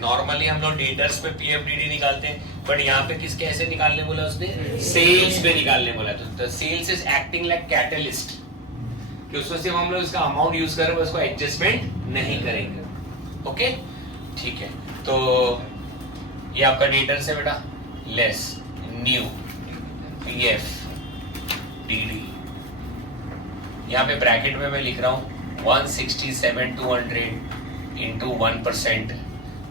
नॉर्मली हम लोग डेटर्स पे पीएफडीडी निकालते हैं, बट यहाँ पे किस कैसे निकालने बोला उसने? सेल्स पे निकालने बोला। तो sales is acting like catalyst, कि उसको सिर्फ हम लोग इसका अमाउंट यूज करें, उसको एडजस्टमेंट नहीं करेंगे। ओके ठीक है, तो ये आपका डेटर्स है बेटा, लेस न्यू पीएफ डीडी। यहाँ पे ब्रैकेट में मैं लिख रहा हूँ 167,200 इंटू 1%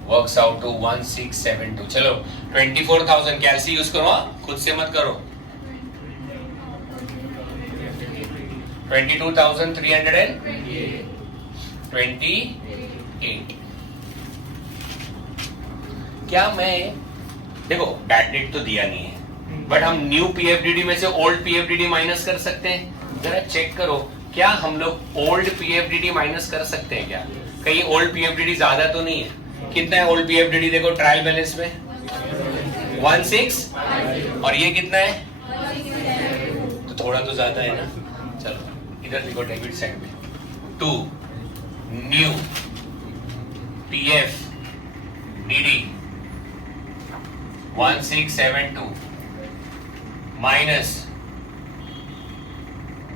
वर्क्स आउट टू 1672। चलो 24,000 कैलसी यूज करो, खुद से मत करो। 22,328। क्या मैं देखो बैड डेट तो दिया नहीं है, बट हम न्यू पीएफडीडी में से ओल्ड पीएफडीडी माइनस कर सकते हैं? जरा चेक करो, क्या हम लोग ओल्ड पीएफडीडी माइनस कर सकते हैं क्या? कहीं ओल्ड पीएफडीडी ज्यादा तो नहीं है? कितना है ओल्ड पीएफडीडी? देखो ट्रायल बैलेंस में 16 और ये कितना है? तो थोड़ा तो ज्यादा है ना। चलो इधर देखो डेबिट साइड में 2 new PF DD 1672 minus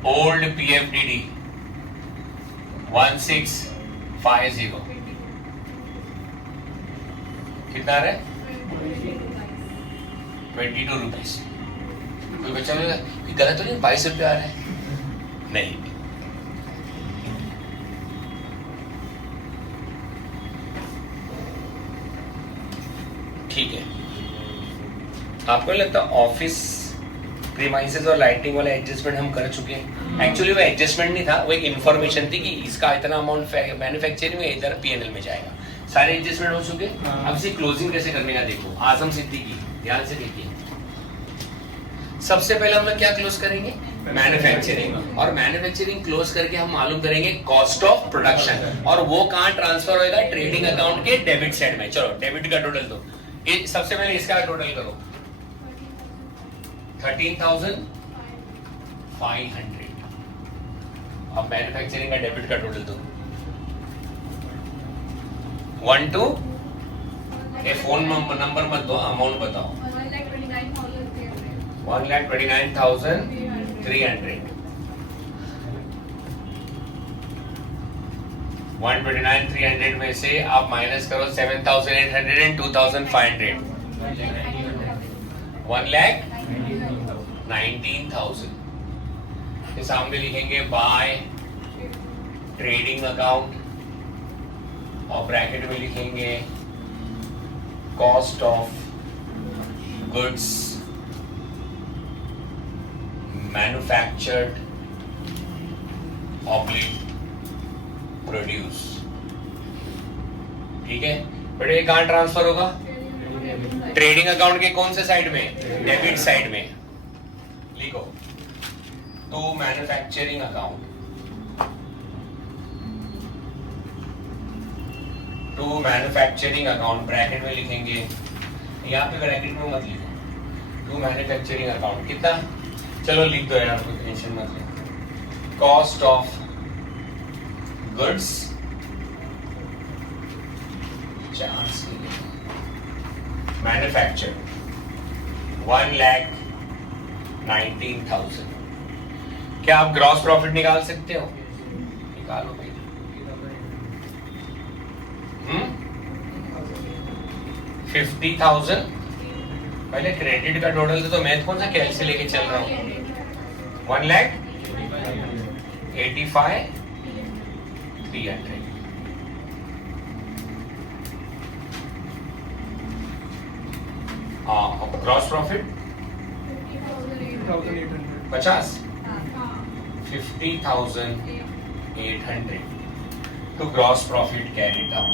old PF DD 1650 कितना आ रहा है? 22 रुपीज। कोई बच्चा बोलेगा कि गलत तो नहीं, 22 रुपये आ रहा है? नहीं, ठीक है। आपको नहीं लगता ऑफिस प्रीमाइसेस और लाइटिंग वाला एडजस्टमेंट हम कर चुके हैं? एक्चुअली वो एडजस्टमेंट नहीं था, वो एक इन्फॉर्मेशन थी कि इसका इतना अमाउंट मैन्युफैक्चरिंग में इधर पीएनएल में जाएगा। सारे एडजस्टमेंट हो चुके। अब इसे क्लोजिंग कैसे करने का देखो, आजम सिद्दीकी, ध्यान से देखिए। सबसे पहले हम लोग क्या क्लोज करेंगे? मैन्युफैक्चरिंग। और मैन्युफैक्चरिंग क्लोज करके हम मालूम करेंगे कॉस्ट ऑफ प्रोडक्शन, और वो कहाँ ट्रांसफर होएगा? ट्रेडिंग अकाउंट के डेबिट साइड में। चलो डेबिट का टोटल दो, सबसे पहले इसका टोटल करो, 13,500। अब मैन्युफैक्चरिंग का डेबिट का टोटल दो, 1 2, ये फोन नंबर मत दो, अमाउंट बताओ। 1,29,300। 129,300 में से आप माइनस करो 7,800 and 2,500, 1,19,000। के सामने लिखेंगे बाय ट्रेडिंग अकाउंट, और ब्रैकेट में लिखेंगे cost of goods manufactured oblique produce. ठीक है बेटे, ये कहां ट्रांसफर होगा? ट्रेडिंग अकाउंट के कौन से साइड में? डेबिट साइड में। लिखो to manufacturing account, to manufacturing account, bracket में लिखेंगे, यहाँ पे ब्रैकेट में मत लिखो, टू मैन्युफैक्चरिंग अकाउंट कितना? चलो लिख दो यार, कोई टेंशन मत ले। Cost of goods manufactured 1,19,000। क्या आप ग्रॉस प्रॉफिट निकाल सकते हो? निकालो भाई। 50,000 पहले क्रेडिट का टोटल तो मैं कौन सा कैल से लेके चल रहा हूँ? 1,85,300। Gross profit 50, 50,800 to gross profit carry down.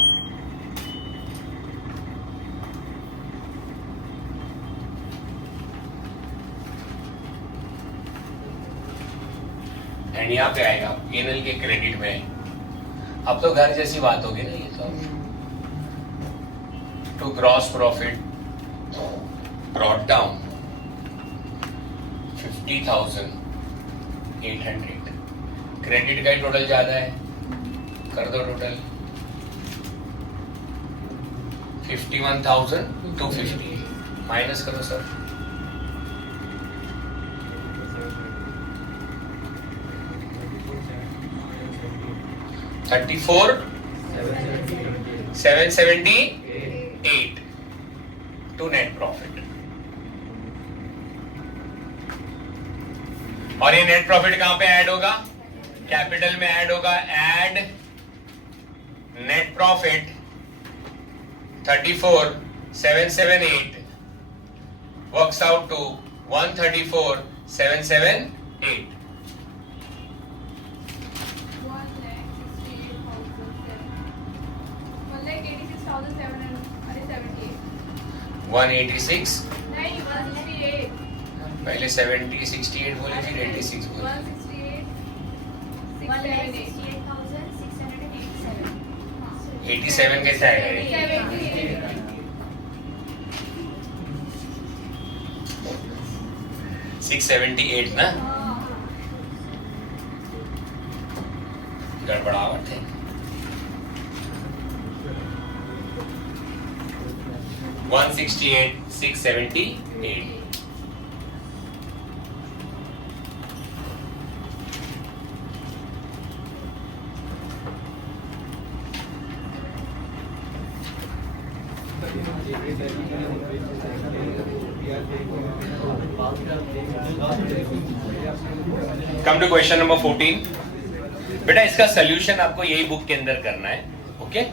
And यहाँ पे आएगा पीएनएल के क्रेडिट में। अब तो घर जैसी बात होगी ना ये तो। To gross profit brought down 50,800। Credit का ही टोटल ज्यादा है, कर दो टोटल 51,250 माइनस करो सर। 34,778 to net profit. और ये नेट प्रॉफिट कहां पे ऐड होगा? कैपिटल में ऐड होगा। Add net profit 34,778 works out to 134,778। 186 पहले 70 68 बोले फिर 86 बोले। 87 कैसे आएगा? 678 ना, गड़बड़ावट है। 168,678. Come to question number 14. बेटा इसका सोल्यूशन आपको यही बुक के अंदर करना है. Okay.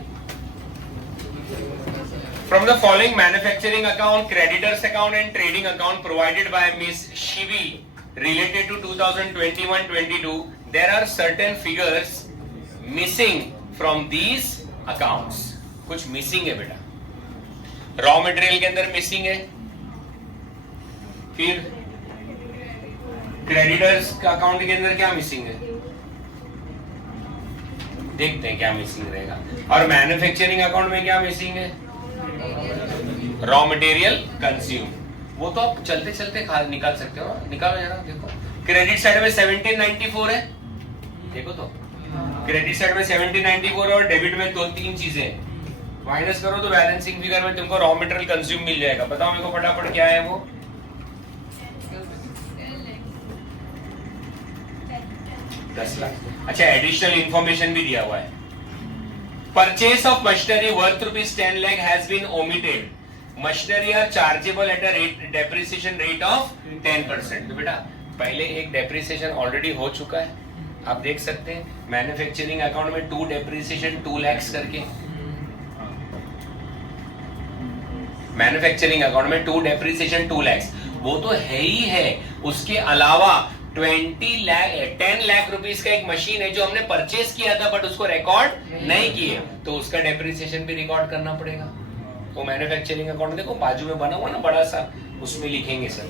From the following manufacturing account, creditors account and trading account provided by Miss Shivi related to 2021-22, there are certain figures missing from these accounts. कुछ missing है बेटा. रॉ मटेरियल के अंदर मिसिंग है. फिर क्रेडिटर्स का अकाउंट के अंदर क्या मिसिंग है, देखते हैं क्या मिसिंग रहेगा. और मैन्युफैक्चरिंग अकाउंट में क्या मिसिंग है, रॉ मटेरियल कंज्यूम. वो तो आप चलते चलते निकाल सकते हो. निकालो जरा. देखो क्रेडिट साइड में 1794 है. देखो तो क्रेडिट साइड में 1794 और डेबिट में दो तीन चीजें. माइनस करो तो बैलेंसिंग फिगर में तुमको रॉ मटेरियल कंज्यूम मिल जाएगा. बताओ मेरे को फटाफट क्या है वो. 10 लाख. अच्छा एडिशनल इंफॉर्मेशन भी दिया हुआ है. Purchase of machinery worth ₹10 lakh has been omitted. Machinery are chargeable at a rate depreciation rate of 10%. तो बेटा पहले एक डेप्रिसिएशन ऑलरेडी हो चुका है, आप देख सकते हैं. मैन्युफैक्चरिंग अकाउंट में 2 डेप्रिसिएशन 2 lakhs करके. मैन्युफैक्चरिंग अकाउंट में 2 डेप्रिसिएशन 2 lakhs वो तो है ही है. उसके अलावा 10 लाख रुपीस का एक मशीन है जो हमने परचेस किया था बट उसको रिकॉर्ड नहीं किए, तो उसका डेप्रिसिएशन भी रिकॉर्ड करना पड़ेगा. तो मैन्युफैक्चरिंग अकाउंट देखो बाजू में बना हुआ ना बड़ा सा, उसमें लिखेंगे सर.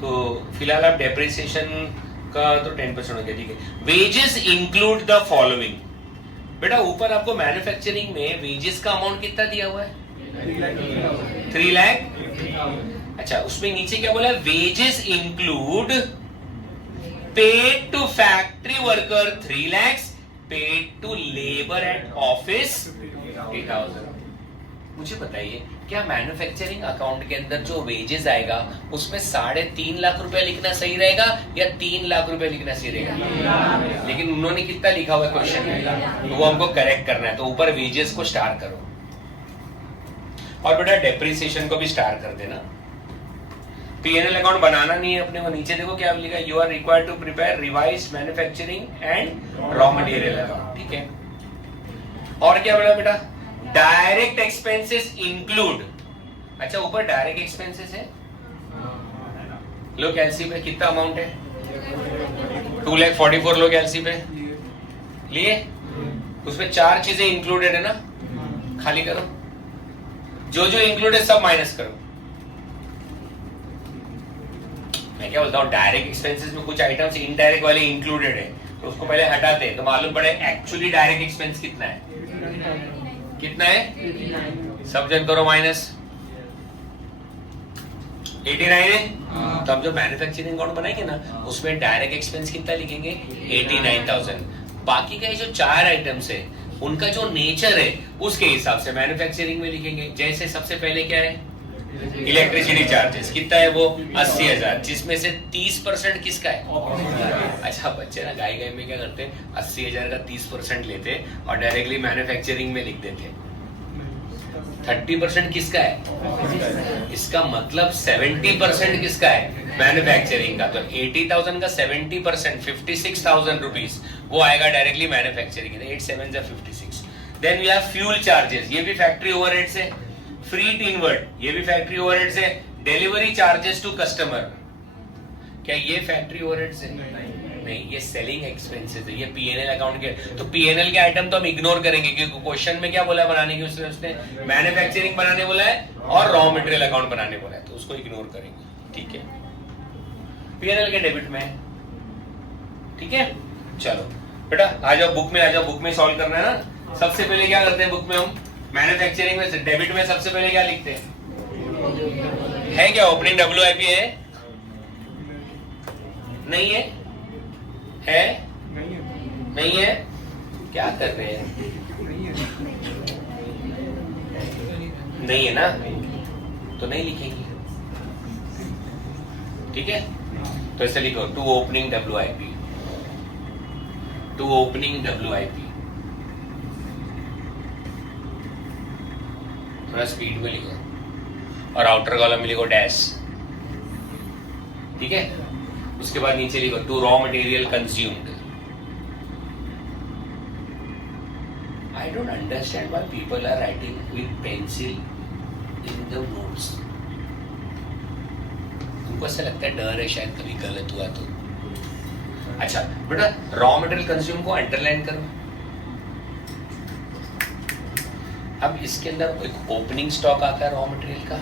तो फिलहाल आप डेप्रिसिएशन का तो 10% हो गया. ठीक है. Wages include the following. बेटा ऊपर आपको मैन्युफैक्चरिंग में वेजेस का अमाउंट कितना दिया हुआ है, 3 लाख. अच्छा उसमें नीचे क्या बोला है, wages include paid to factory worker 3 lakhs, paid to labour at office 8,000. मुझे बताइए क्या मैन्युफैक्चरिंग अकाउंट के अंदर जो वेजेस आएगा उसमें 3.5 लाख रुपया लिखना सही रहेगा या 3 लाख रुपया लिखना सही रहेगा. लेकिन उन्होंने कितना लिखा हुआ है क्वेश्चन में, तो वो हमको करेक्ट करना है. तो ऊपर वेजेस को स्टार करो और बेटा डेप्रिसिएशन को भी स्टार कर देना. P&L अकाउंट बनाना नहीं है अपने को. नीचे देखो क्या लिखा है, you are required to prepare revised manufacturing and raw material account. ठीक है. और क्या बोला बेटा, डायरेक्ट एक्सपेंसेस इंक्लूड. अच्छा ऊपर डायरेक्ट एक्सपेंसेस है. लोग एलसी पे कितना अमाउंट है, 2,44,00,000 लोग एलसी पे लिए. उसमें 4 चीजें इंक्लूडेड है ना, खाली करो. जो जो इंक्लूड है सब माइनस करो. मैं क्या बोलता हूँ, डायरेक्ट एक्सपेंसेस में कुछ आइटम्स इनडायरेक्ट वाले इंक्लूडेड है, तो उसको पहले हटाते हैं तो मालूम पड़े एक्चुअली डायरेक्ट एक्सपेंस कितना है. कितना है, सब जन करो माइनस. 89 है. तो अब जो मैन्युफैक्चरिंग अकाउंट बनाएंगे ना उसमें डायरेक्ट एक्सपेंस कितना लिखेंगे, 89,000. बाकी के जो 4 आइटम्स है उनका जो नेचर है उसके हिसाब से मैन्युफैक्चरिंग में लिखेंगे. जैसे सबसे पहले क्या है, इलेक्ट्रिसिटी चार्जेस कितना है वो 80,000, जिसमें से 30% किसका है. अच्छा बच्चे ना गाय में क्या करते हैं, 80,000 का 30% लेते और डायरेक्टली मैन्युफैक्चरिंग में लिख देते. 30% किसका है, इसका मतलब 70% किसका है, मैन्युफैक्चरिंग का. तो 80,000 का 70% 56,000 रुपीज वो आएगा डायरेक्टली मैन्युफैक्चरिंग. 8 7 जा 56. Then we have fuel charges, ये भी फैक्ट्री ओवरहेड से. फ्रीट इनवर्ट ये भी फैक्ट्री ओवरहेड से. डिलीवरी चार्जेस टू कस्टमर, क्या ये फैक्ट्री ओवरहेड से नहीं, ये सेलिंग एक्सपेंसेस है. ये P&L अकाउंट के. तो P&L के आइटम तो हम इग्नोर करेंगे क्योंकि क्वेश्चन में क्या बोला है बनाने की, उसने मैन्युफैक्चरिंग बनाने बोला है और रॉ मटेरियल अकाउंट बनाने बोला है, तो उसको इग्नोर करेंगे. ठीक है. P&L के डेबिट में. ठीक है. चलो बेटा आ जाओ बुक में, आ जाओ बुक में सॉल्व करना है ना. सबसे पहले क्या करते हैं बुक में हम, मैन्युफैक्चरिंग में डेबिट में सबसे पहले क्या लिखते हैं, है क्या ओपनिंग WIP है, नहीं है, है नहीं है, क्या कर रहे हैं. नहीं है ना, तो नहीं लिखेंगे, ठीक है। तो ऐसे लिखो to opening WIP, to opening WIP। थोड़ा स्पीड में लिखो और आउटर कॉलम में लिखो डैश, ठीक है। उसके बाद नीचे लिखो to raw material consumed. I don't understand why people are writing with pencil in the notes. उनको ऐसा लगता है डर है शायद कभी गलत हुआ तो। अच्छा बेटा रॉ मटेरियल कंज्यूम को अंडरलाइन करो। अब इसके अंदर एक ओपनिंग स्टॉक आता है रॉ मटेरियल का,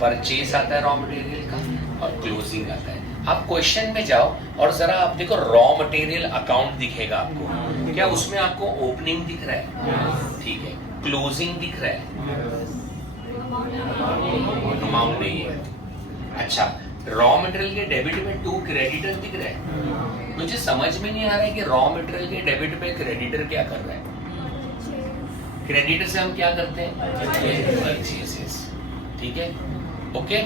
परचेज आता है रॉ मटेरियल का और क्लोजिंग आता है। आप क्वेश्चन में जाओ और जरा आप देखो रॉ मटेरियल अकाउंट दिखेगा आपको, क्या उसमें आपको ओपनिंग दिख रहा है? ठीक है। क्लोजिंग दिख रहा है? अमाउंट नहीं है। अच्छा रॉ मटेरियल के डेबिट में 2 क्रेडिटर दिख रहा है। मुझे समझ में नहीं आ रहा है कि रॉ मटेरियल के डेबिट पे क्रेडिटर क्या कर रहा है। क्रेडिटर से हम क्या करते हैं? परचेसेस, ठीक है, ओके,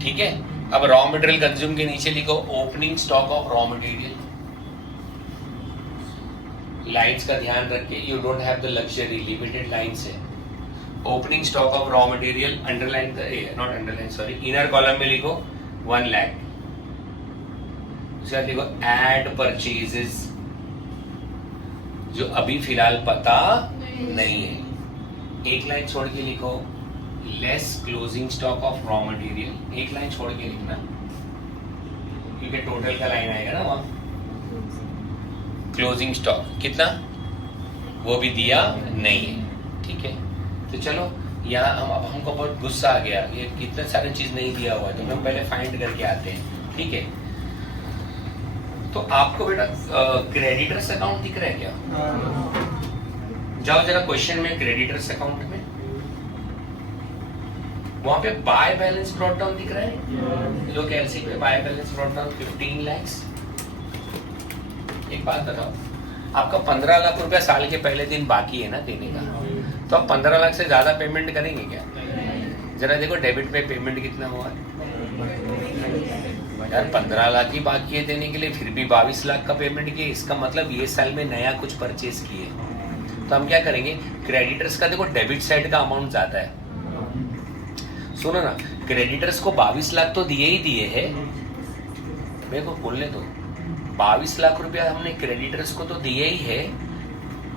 ठीक है। अब रॉ मटेरियल कंज्यूम के नीचे लिखो opening stock of raw material. Lines का ध्यान रखिए, you don't have the luxury, limited lines है। Opening stock of raw material underline, not underline sorry, inner column में लिखो 1 लाख। उसके बाद लिखो एड परचेजेस, जो अभी फिलहाल पता नहीं है। एक लाइन छोड़ के लिखो less closing stock of raw material, एक लाइन छोड़ के लिखना क्योंकि टोटल का लाइन आएगा ना वहां। क्लोजिंग स्टॉक कितना वो भी दिया नहीं है, ठीक है। तो चलो यहाँ हम अब हमको बहुत गुस्सा आ गया, ये कितने सारे चीज नहीं दिया हुआ है, तो हम पहले फाइंड करके आते हैं, ठीक है। तो आपको बेटा क्रेडिटर्स अकाउंट दिख रहा है क्या? जाओ जरा क्वेश्चन में क्रेडिटर्स अकाउंट में, वहां पे बाय बैलेंस ब्रॉट डाउन दिख रहा है। लोग एलसी पे by balance brought down 15 lakhs। एक बात बताओ, आपका 15 लाख रुपया साल के पहले दिन बाकी है ना देने का, तो आप 15 लाख से ज्यादा पेमेंट करेंगे क्या? जरा देखो डेबिट पे पेमेंट कितना हुआ है यार। 15 लाख ही बाकी है देने के लिए, फिर भी 22 लाख का पेमेंट किए, इसका मतलब ये साल में नया कुछ परचेज किए। तो हम क्या करेंगे, क्रेडिटर्स का देखो डेबिट साइड का अमाउंट ज्यादा है। सुनो ना, क्रेडिटर्स को 22 लाख तो दिए ही दिए है, मेरे को बोलने दो। 22 लाख रुपया हमने क्रेडिटर्स को तो दिए ही है।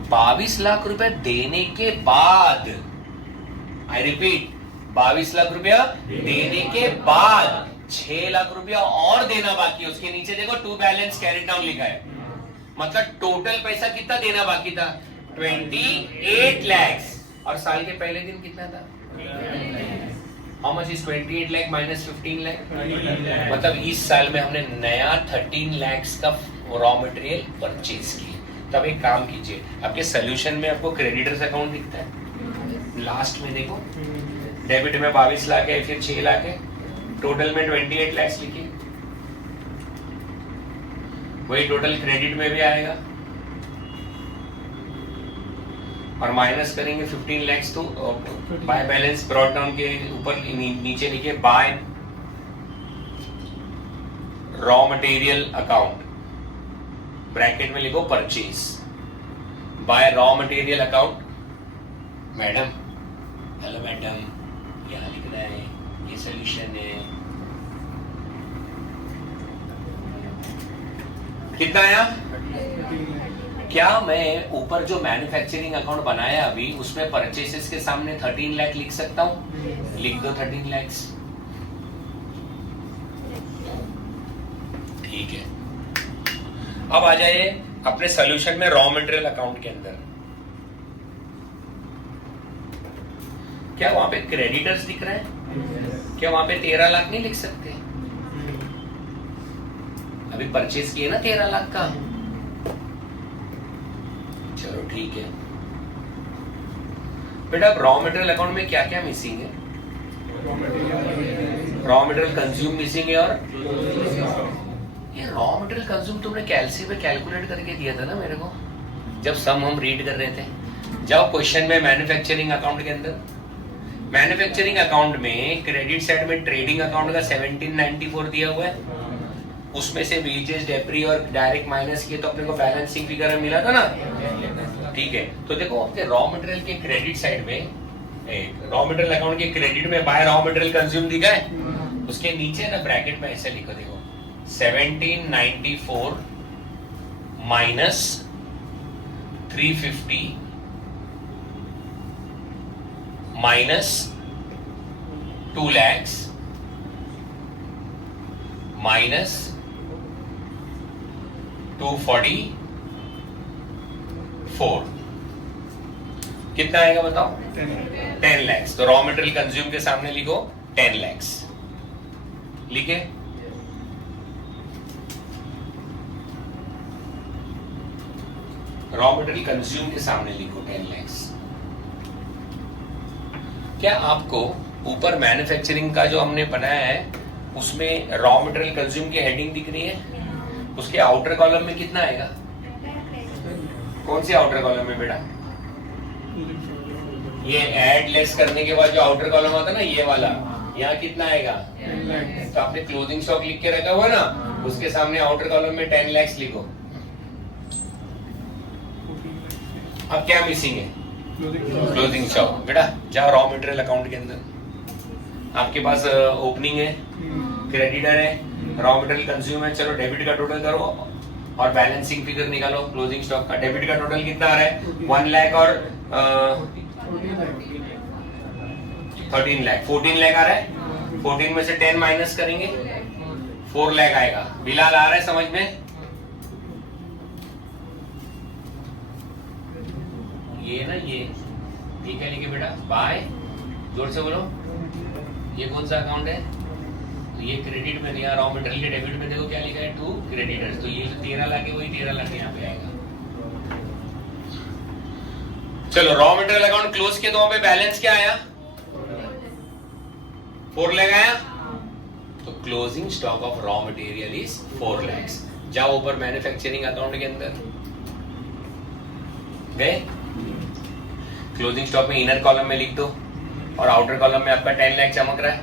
22 लाख रुपया देने के बाद, आई रिपीट, 22 लाख रुपया देने के बाद 6 लाख रुपया और देना बाकी है। उसके नीचे देखो टू बैलेंस कैरिड डाउन लिखा है, मतलब टोटल पैसा कितना देना बाकी था? 28 lakhs। और साल के पहले दिन कितना था? How much is 28 lakh minus 15 lakh? मतलब इस साल में हमने नया 13 lakhs का रॉ मटेरियल परचेज किया। तब एक काम कीजिए, आपके सोल्यूशन में आपको क्रेडिटर्स अकाउंट दिखता है, लास्ट में देखो डेबिट में 22 लाख है, फिर 6 लाख है, टोटल में 28 lakhs लिखिए। वही टोटल क्रेडिट में भी आएगा और माइनस करेंगे 15 lakhs। तो बाय बैलेंस ब्रॉट डाउन के ऊपर नीचे लिखिए by raw material account, bracket में लिखो purchase, by raw material account. Madam, hello madam, यहां लिखना है, ये सोल्यूशन है। कितना आया? क्या मैं ऊपर जो मैन्युफैक्चरिंग अकाउंट बनाया अभी, उसमें परचेसेस के सामने 13 लाख लिख सकता हूं? लिख दो 13 lakhs, ठीक है। अब आ जाइए अपने सॉल्यूशन में रॉ मटेरियल अकाउंट के अंदर। क्या वहां पे क्रेडिटर्स दिख रहे हैं? क्या वहां पे 13 लाख नहीं लिख सकते? अभी परचेज किए ना 13 लाख का, चलो ठीक है बेटा। रॉ मटेरियल अकाउंट में क्या क्या मिसिंग है? रॉ मटेरियल कंज्यूम मिसिंग है, और ये रॉ मटेरियल कंज्यूम तुमने कैलसी पे कैलकुलेट करके दिया था ना मेरे को, जब सम हम रीड कर रहे थे। जाओ क्वेश्चन में मैन्युफैक्चरिंग अकाउंट के अंदर मैन्युफैक्चरिंग अकाउंट में क्रेडिट साइड में ट्रेडिंग अकाउंट का 1794 दिया हुआ है, उसमें से वेजेस, डेप्री और डायरेक्ट माइनस किए तो अपने को बैलेंसिंग फिगर में मिला था ना। ठीक है, तो देखो अपने रॉ मटेरियल के क्रेडिट साइड में, रॉ मटेरियल अकाउंट के क्रेडिट में बाय रॉ मटेरियल कंज्यूम दिखा है, उसके नीचे ना ब्रैकेट में ऐसे लिखो, देखो 1794 माइनस 350 माइनस 2 lakhs माइनस 244, कितना आएगा बताओ? 10 lakhs। तो रॉ मटेरियल कंज्यूम के सामने लिखो 10 lakhs, लिखे? रॉ मटेरियल कंज्यूम के सामने लिखो 10 lakhs। क्या आपको ऊपर मैन्युफैक्चरिंग का जो हमने बनाया है उसमें रॉ मटेरियल कंज्यूम की हेडिंग दिख रही है? उसके आउटर कॉलम में कितना आएगा? कौन सी आउटर कॉलम में बेटा? ये ऐड लेस करने के बाद जो आउटर कॉलम आता है ना, ये वाला, यहाँ कितना आएगा? तो आपने क्लोजिंग स्टॉक लिख के रखा हुआ ना, उसके सामने आउटर कॉलम में 10 lakhs लिखो। अब क्या मिसिंग है? Closing stock. बेटा जाओ रॉ मटेरियल अकाउंट के अंदर, आपके पास ओपनिंग है, क्रेडिटर है, रॉ मटेरियल कंज्यूम है, चलो डेबिट का टोटल करो और बैलेंसिंग फिगर निकालो क्लोजिंग स्टॉक का। डेबिट का टोटल कितना आ रहा है? 1 लाख और 13 लाख, 14 लाख आ रहा है। 14 में से 10 माइनस करेंगे 4 लाख आएगा। बिलाल आ रहा है समझ में? ये ना ये क्या लिखे बेटा? बाय, जोर से बोलो, ये कौन सा अकाउंट है? तो ये क्रेडिट में दिया, रॉ मटेरियल के डेबिट में देखो क्या लिखा है? 2 क्रेडिटर्स। तो ये जो 13 लाख है वही 13 लाख यहाँ पे आएगा। चलो रॉ मटेरियल अकाउंट क्लोज किया तो वहां पे बैलेंस क्या आया? 4 लाख आया। तो closing stock of raw material is 4 lakhs। जाओ ऊपर मैन्युफैक्चरिंग अकाउंट के अंदर गए, क्लोजिंग स्टॉक में इनर कॉलम में लिख दो और आउटर कॉलम में आपका 10 लाख चमक रहा है।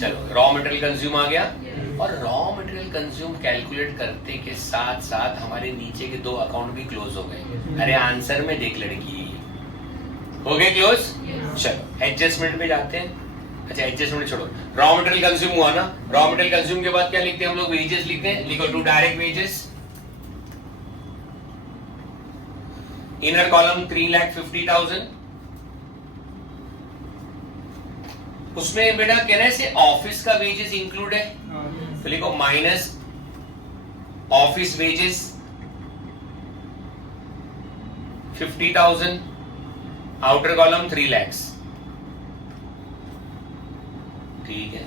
चलो रॉ मटेरियल कंज्यूम आ गया, और रॉ मटेरियल कंज्यूम कैलकुलेट करते के साथ साथ हमारे नीचे के 2 अकाउंट भी क्लोज हो गए। अरे आंसर में देख लड़की, हो गए क्लोज। चलो एडजस्टमेंट पे जाते हैं। अच्छा एडजस्टमेंट छोड़ो, रॉ मटेरियल कंज्यूम हुआ ना, रॉ मटेरियल कंज्यूम के बाद क्या लिखते हैं हम लोग? वेजेस लिखते हैं। लिखो 2 डायरेक्ट वेजेस, इनर कॉलम 3,50,000। उसमें बेटा कहने से ऑफिस का वेजेस इंक्लूड है, तो लिखो minus office wages 50,000, outer column 3 lakhs। ठीक है,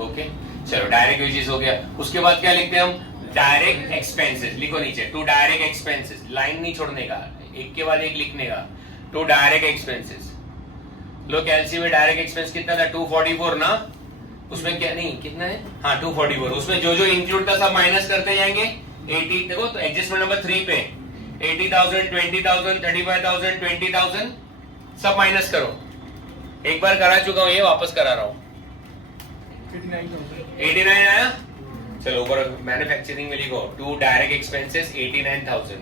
ओके। चलो डायरेक्ट वेजेस हो गया। उसके बाद क्या लिखते हैं हम? Direct expenses. लिखो नीचे 2 डायरेक्ट एक्सपेंसेस, लाइन नहीं छोड़ने का, एक के बाद एक लिखने का। 2 डायरेक्ट एक्सपेंसेस। लो कैलसी में डायरेक्ट एक्सपेंस कितना था? 244 ना। उसमें क्या नहीं कितना है? हाँ 244। उसमें जो जो इंक्लूड था सब माइनस करते जाएंगे। 80 देखो तो एडजस्टमेंट नंबर 3 पे 80,000, 20,000, 35,000, 20,000 सब माइनस करो। एक बार करा चुका हूं, ये वापस करा रहा हूं। 89 आया। चलो ऊपर मैन्युफैक्चरिंग में लिखो 2 direct expenses 89,000।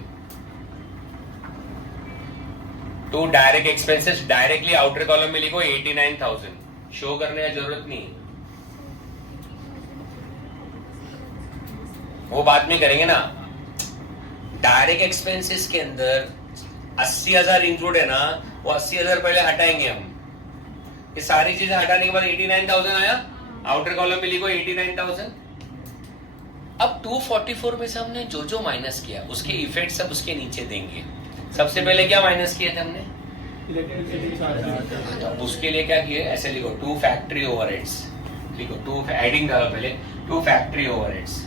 2 direct expenses directly outer column में लिखो 89,000। शो करने का जरूरत नहीं, वो बाद में करेंगे ना। डायरेक्ट एक्सपेंसेस के अंदर 80,000 इंक्लूड है ना, वो 80,000 पहले हटाएंगे हम। ये सारी चीजें हटाने के बाद 89,000 आया। आउटर कॉलम में लिखो 89,000। अब 244 में से हमने जो जो माइनस किया उसके इफेक्ट सब उसके नीचे देंगे। सबसे पहले क्या माइनस किए थे हमने? तो उसके लिए क्या किए? ऐसे लिखो 2 फैक्ट्री ओवरहेड्स। लिखो 2 एडिंग डालो पहले 2 फैक्ट्री ओवरहेड्स।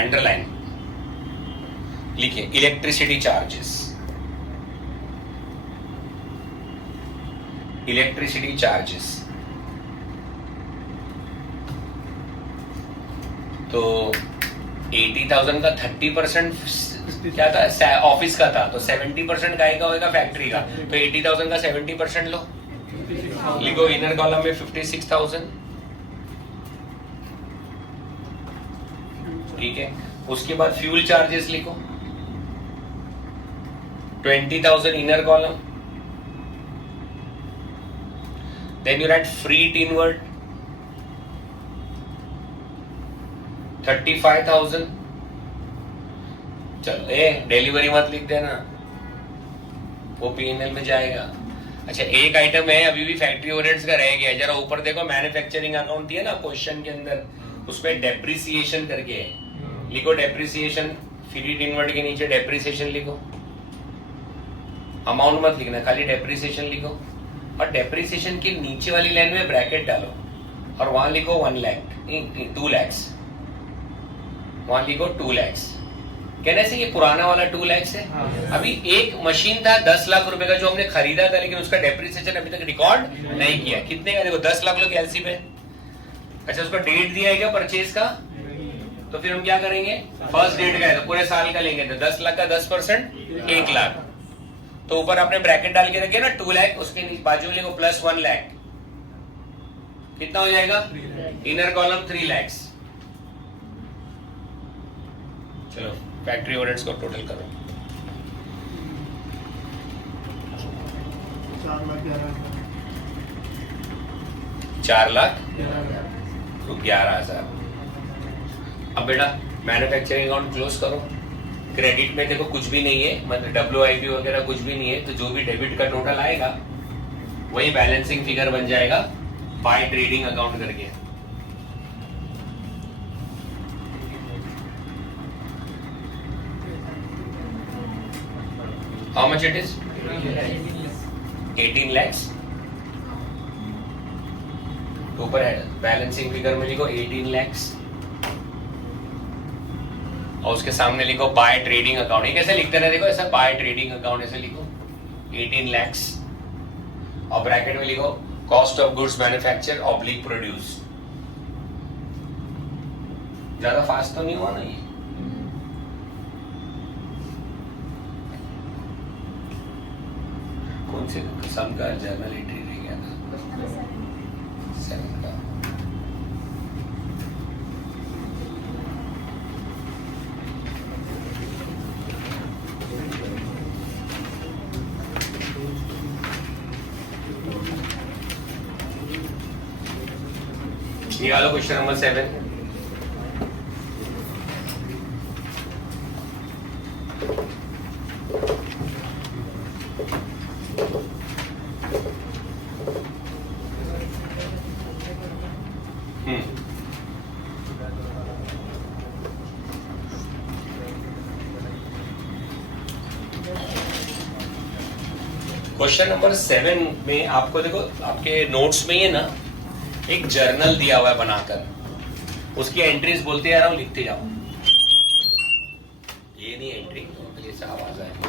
अंडरलाइन लिखिए इलेक्ट्रिसिटी चार्जेस। इलेक्ट्रिसिटी चार्जेस तो 80,000 का 30% क्या था, ऑफिस का था, तो 70% काय का होगा, फैक्ट्री का, तो 80,000 का 70% लो, लिखो इनर कॉलम में 56,000, ठीक है। उसके बाद फ्यूल चार्जेस लिखो 20,000 inner column, then you write freight inward 35,000। चलो डिलीवरी मत लिख देना, वो पीएनएल में जाएगा। अच्छा एक आइटम है अभी भी फैक्ट्री ओवरहेड्स का रह गया है, जरा ऊपर देखो, मैन्युफैक्चरिंग अकाउंट दिया ना क्वेश्चन के अंदर, उसमें डेप्रिसिएशन करके है, लिखो डेप्रिसिएशन, फ्रीट इनवर्ड के नीचे डेप्रिसिएशन लिखो, अमाउंट मत लिखना, खाली डेप्रिसिएशन लिखो, और डेप्रिसिएशन के नीचे वाली लाइन में ब्रैकेट डालो और वहां लिखो 1 लाख 2 लाख, वहां लिखो 2 लाख। कहने से ये पुराना वाला 2 लाख है। अभी एक मशीन था 10 लाख रुपए का जो हमने खरीदा था, लेकिन उसका डेप्रिसिएशन अभी तक रिकॉर्ड नहीं किया। कितने का, देखो 10 लाख लोग एलसी पे। अच्छा उसका डेट दिया है क्या परचेज का, तो फिर हम क्या करेंगे, फर्स्ट डेट का है तो पूरे साल का लेंगे, तो 10 लाख का 10% 1 लाख, तो ऊपर आपने ब्रैकेट डाल के रखे ना 2 लाख, उसके बाजू में लिखो प्लस 1 लाख, कितना हो जाएगा, इनर कॉलम 3 लाख। चलो फैक्ट्री ओवरहेड्स को टोटल करो, 4,11,000। अब बेटा मैन्युफैक्चरिंग अकाउंट क्लोज करो। क्रेडिट में देखो कुछ भी नहीं है, मतलब WIP वगैरह कुछ भी नहीं है, तो जो भी डेबिट का टोटल आएगा वही बैलेंसिंग फिगर बन जाएगा बाय ट्रेडिंग अकाउंट करके। How much it is, 18 lakhs। ऊपर है बैलेंसिंग फिगर में लिखो 18 lakhs और उसके सामने लिखो बाय ट्रेडिंग अकाउंट। ये कैसे लिखते हैं, देखो ऐसा बाय ट्रेडिंग अकाउंट ऐसे लिखो 18 lakhs और ब्रैकेट में लिखो cost of goods manufacture oblique produce. ज्यादा फास्ट तो नहीं हुआ ना ये, कौन से सम का जर्नल एंट्री रह गया था, 7 का। ये वाला क्वेश्चन नंबर 7। क्वेश्चन नंबर 7 में आपको देखो आपके नोट्स में ये ना एक जर्नल दिया हुआ है बनाकर, उसकी एंट्रीज बोलते जा रहा हूं, लिखते जाओ। ये नहीं एंट्री, ऐसा आवाज आएगी,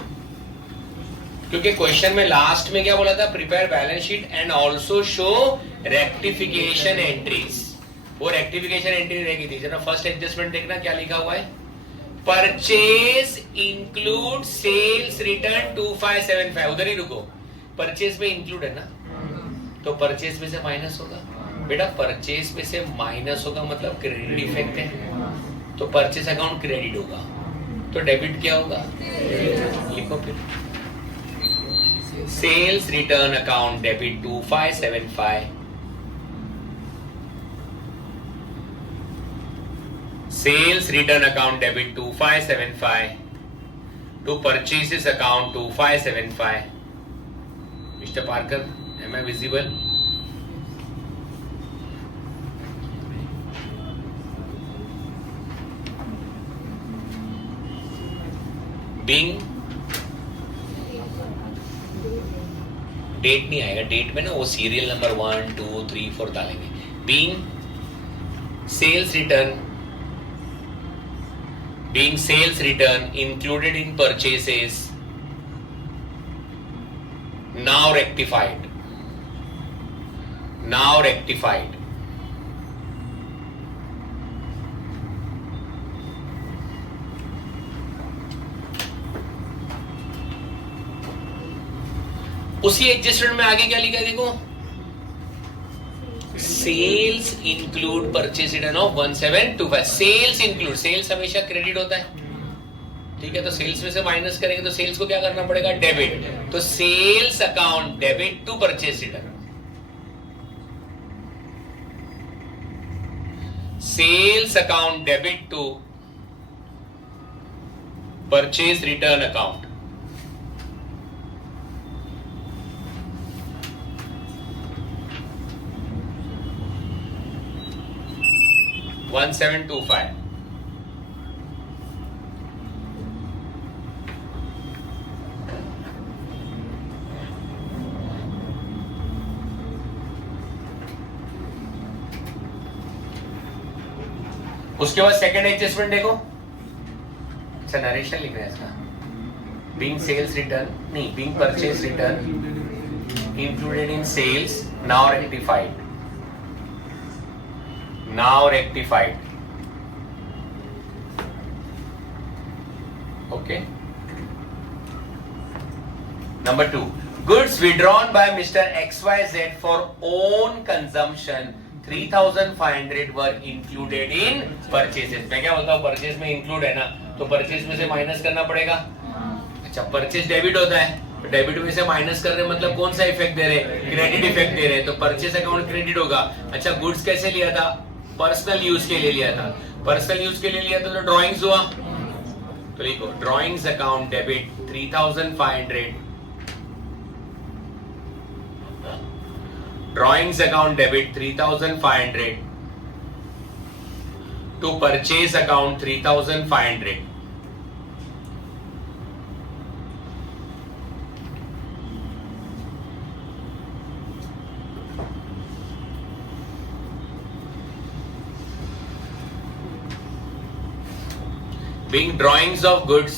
क्योंकि क्वेश्चन में लास्ट में क्या बोला था, prepare balance sheet and also show rectification entries. वो रेक्टिफिकेशन एंट्री रहेगी थी, जरा फर्स्ट एडजस्टमेंट देखना क्या लिखा हुआ है, परचेज इंक्लूड सेल्स रिटर्न 2575। उधर ही रुको, परचेज में इंक्लूड है ना, तो परचेज में से माइनस होगा बेटा, परचेज में से माइनस होगा मतलब क्रेडिट इफेक्ट है, तो परचेज अकाउंट क्रेडिट होगा, तो डेबिट क्या होगा, लिखो फिर sales return account debit 2575, sales return account debit 2575 to purchases account 2575। Mister Parker, am I visible? Being date नहीं आएगा, डेट में ना वो सीरियल नंबर 1 2 3 4 डालेंगे। Being sales return included in purchases now rectified उसी एडजस्टमेंट में आगे क्या लिखा है देखो, sales include purchase return of 1725। Sales include, sales हमेशा क्रेडिट होता है, ठीक है, तो सेल्स में से माइनस करेंगे तो सेल्स को क्या करना पड़ेगा, डेबिट। तो sales account debit to purchase return, sales account debit to purchase return account. $1725। उसके बाद सेकंड एडजस्टमेंट देखो, अच्छा नरेशन लिख रहे हैं इसका, बीइंग सेल्स रिटर्न नहीं, being purchase return included in sales, now rectified, now rectified, okay. Number 2, goods withdrawn by mister XYZ for own consumption 3500 were included in purchases. मैं क्या बोलता हूँ, परचेज में इंक्लूड है ना, तो परचेज में से माइनस करना पड़ेगा। अच्छा, परचेज डेबिट होता है, तो डेबिट में से माइनस कर रहे मतलब कौन सा इफेक्ट दे रहे, क्रेडिट इफेक्ट दे रहे, तो परचेज अकाउंट क्रेडिट होगा। अच्छा, गुड्स कैसे लिया था, पर्सनल यूज के लिए लिया था, पर्सनल यूज के लिए लिया था तो ड्रॉइंग्स हुआ, तो लिखो drawings account debit 3500, drawings account debit 3500 to purchase account 3500। being drawings of goods,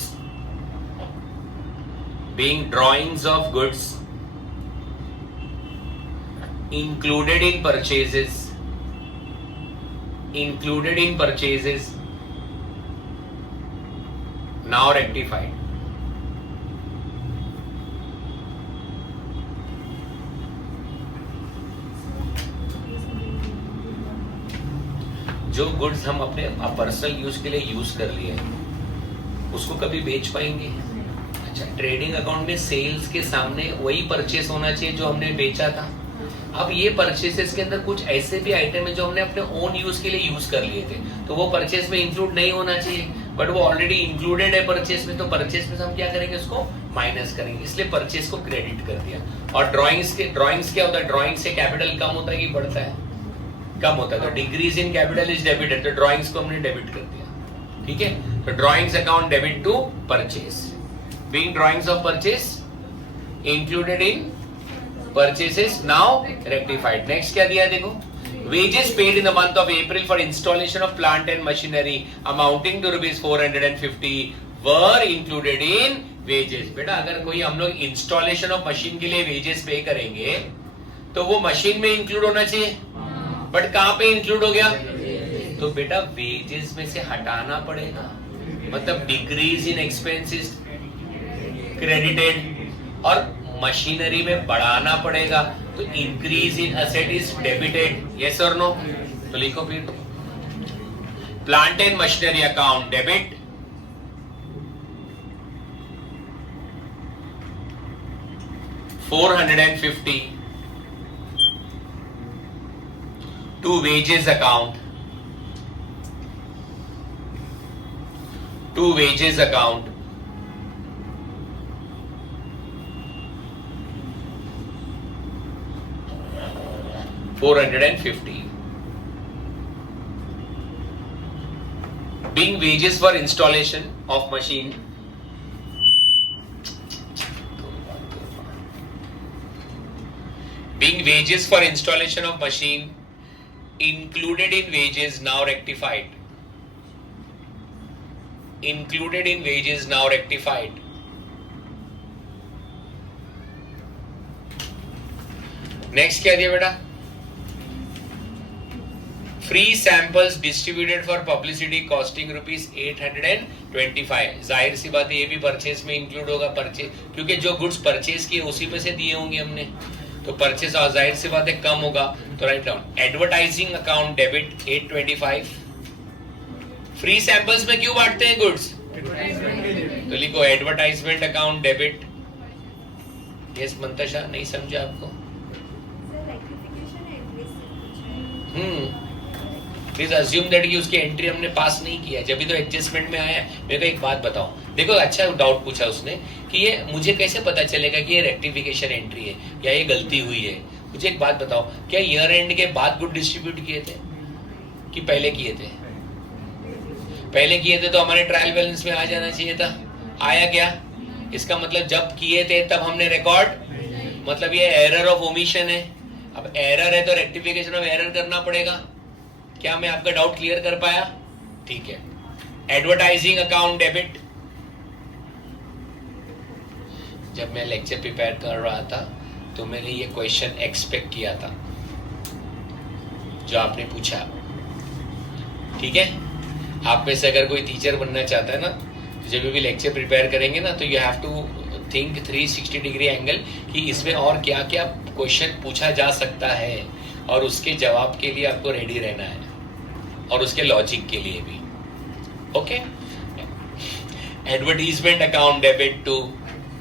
being drawings of goods included in purchases, included in purchases, now rectified। जो गुड्स हम अपने पर्सनल यूज के लिए यूज कर लिए उसको कभी बेच पाएंगे? अच्छा, ट्रेडिंग अकाउंट में सेल्स के सामने वही परचेस होना चाहिए जो हमने बेचा था। अब ये परचेसेस के अंदर कुछ ऐसे भी आइटम है जो हमने अपने ओन यूज के लिए यूज कर लिए थे, तो वो परचेस में इंक्लूड नहीं होना चाहिए, बट वो ऑलरेडी इंक्लूडेड है परचेस में, तो परचेस में हम क्या करेंगे, उसको माइनस करेंगे, इसलिए परचेस को क्रेडिट कर दिया। और ड्रॉइंग्स क्या होता है, ड्रॉइंग से कैपिटल कम होता है कि बढ़ता है, कम होता है, तो decrease in capital is debited, तो ड्रॉइंग्स को हमने डेबिट कर दिया, ठीक है। तो drawings account debit to purchase, being drawings of purchase included in purchases, now rectified. Next क्या दिया देखो, wages paid in the month of April for installation of plant and machinery amounting to rupees 450 were included in wages। बेटा अगर कोई हम लोग installation of machine के लिए वेजेस पे करेंगे तो वो मशीन में इंक्लूड होना चाहिए, बट कहां पे इंक्लूड हो गया, तो बेटा वेजेस में से हटाना पड़ेगा, मतलब डिक्रीज इन एक्सपेंसेस क्रेडिटेड, और मशीनरी में बढ़ाना पड़ेगा, तो increase in asset is debited, yes और नो। तो लिखो फिर, plant and machinery account debit $450 to wages account, to wages account $450, being wages for installation of machine, being wages for installation of machine included in wages, now rectified, included in wages, now rectified। Next क्या दिया बेटा, free samples distributed for publicity costing ₹825। जाहिर सी बात है ये भी purchase में include होगा, परचेज क्योंकि जो गुड्स परचेज किए उसी में से दिए होंगे हमने, तो परचेज और जाहिर सी बात है कम होगा, तो write down. Advertising account debit 825। Free samples में क्यों बांटते हैं गुड्स, तो लिखो advertisement account debit. Yes Mantasha, नहीं समझा आपको? प्लीज अज्यूम दैट कि उसकी एंट्री हमने पास नहीं किया, जब भी तो एडजस्टमेंट में आया है। मेरे को एक बात बताओ, देखो अच्छा डाउट पूछा उसने कि ये मुझे कैसे पता चलेगा कि ये रेक्टिफिकेशन एंट्री है या ये गलती हुई है। मुझे एक बात बताओ, क्या ईयर एंड के बाद गुड डिस्ट्रीब्यूट किए थे कि पहले किए थे? पहले किए थे तो हमारे ट्रायल बैलेंस में आ जाना चाहिए था, आया क्या? इसका मतलब जब किए थे तब हमने रिकॉर्ड, मतलब ये एरर ऑफ ओमिशन है। अब एरर है तो रेक्टिफिकेशन ऑफ एरर करना पड़ेगा। क्या मैं आपका डाउट क्लियर कर पाया? ठीक है। एडवर्टाइजिंग अकाउंट डेबिट, जब मैं लेक्चर प्रिपेयर कर रहा था तो मैंने ये क्वेश्चन एक्सपेक्ट किया था जो आपने पूछा, ठीक है। आप में से अगर कोई टीचर बनना चाहता है ना, तो जब भी लेक्चर प्रिपेयर करेंगे ना, तो you have to think 360 degree angle कि इसमें और क्या क्या क्वेश्चन पूछा जा सकता है, और उसके जवाब के लिए आपको रेडी रहना है, और उसके लॉजिक के लिए भी। Okay. Advertisement account debit to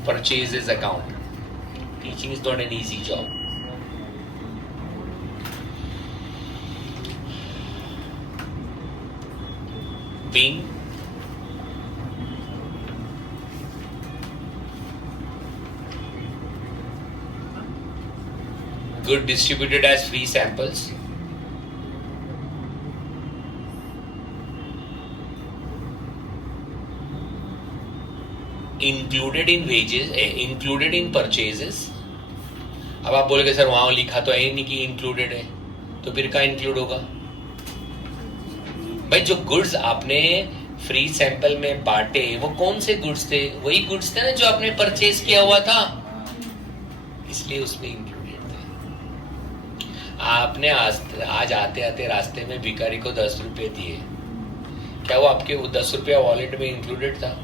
purchases account. Teaching is not an easy job. Being good distributed as free samples, included in wages, included in purchases। अब आप बोलेंगे सर वहां लिखा तो है नहीं कि इंक्लूडेड है, तो फिर क्या इंक्लूड होगा? भाई जो गुड्स आपने फ्री सैंपल में बांटे वो कौन से गुड्स थे? वही गुड्स थे ना जो आपने परचेज किया हुआ था, इसलिए उसमें इंक्लूडेड थे। आपने आज आते आते रास्ते में भिखारी को 10 रुपए दिए, क्या वो आपके वो 10 रुपया वॉलेट में इंक्लूडेड था?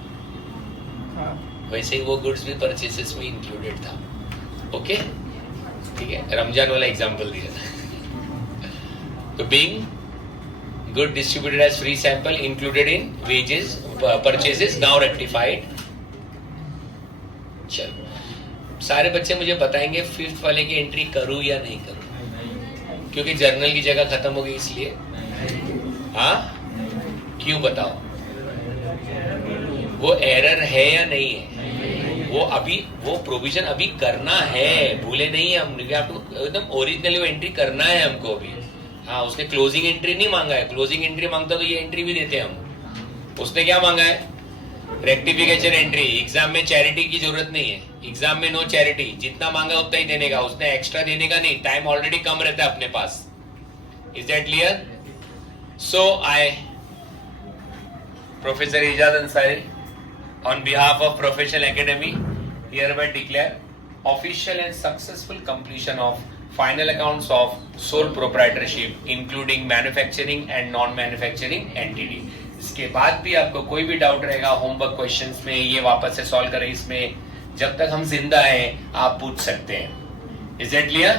वैसे ही वो गुड्स भी परचेसेस में इंक्लूडेड था। ओके, ठीक है, रमजान वाला एग्जांपल दिया। तो being good distributed as free sample included in wages purchases now rectified। चलो, सारे बच्चे मुझे बताएंगे फिफ्थ वाले की एंट्री करूं या नहीं करूं, क्योंकि जर्नल की जगह खत्म हो गई इसलिए। हाँ, क्यों बताओ? वो एरर है या नहीं है? वो प्रोविजन अभी करना है, भूले नहीं हम, एकदम ओरिजिनली वो एंट्री करना है हमको अभी। हाँ, उसने क्लोजिंग एंट्री नहीं मांगा है, क्लोजिंग एंट्री मांगता तो ये एंट्री भी देते हम। उसने क्या मांगा है? Rectification entry. एग्जाम में चैरिटी की जरूरत नहीं है, एग्जाम में नो चैरिटी, जितना मांगा उतना ही देने का, उसने एक्स्ट्रा देने का नहीं, टाइम ऑलरेडी कम रहता है अपने पास। Is that clear? So I professor Ijaz Ansari on behalf of Professional Academy hereby declare official and successful completion of final accounts of sole proprietorship including manufacturing and non-manufacturing entity। इसके बाद भी आपको कोई भी डाउट रहेगा होमवर्क क्वेश्चंस में, ये वापस से सॉल्व करें, इसमें जब तक हम जिंदा हैं आप पूछ सकते हैं। Is that clear?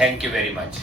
Thank you very much.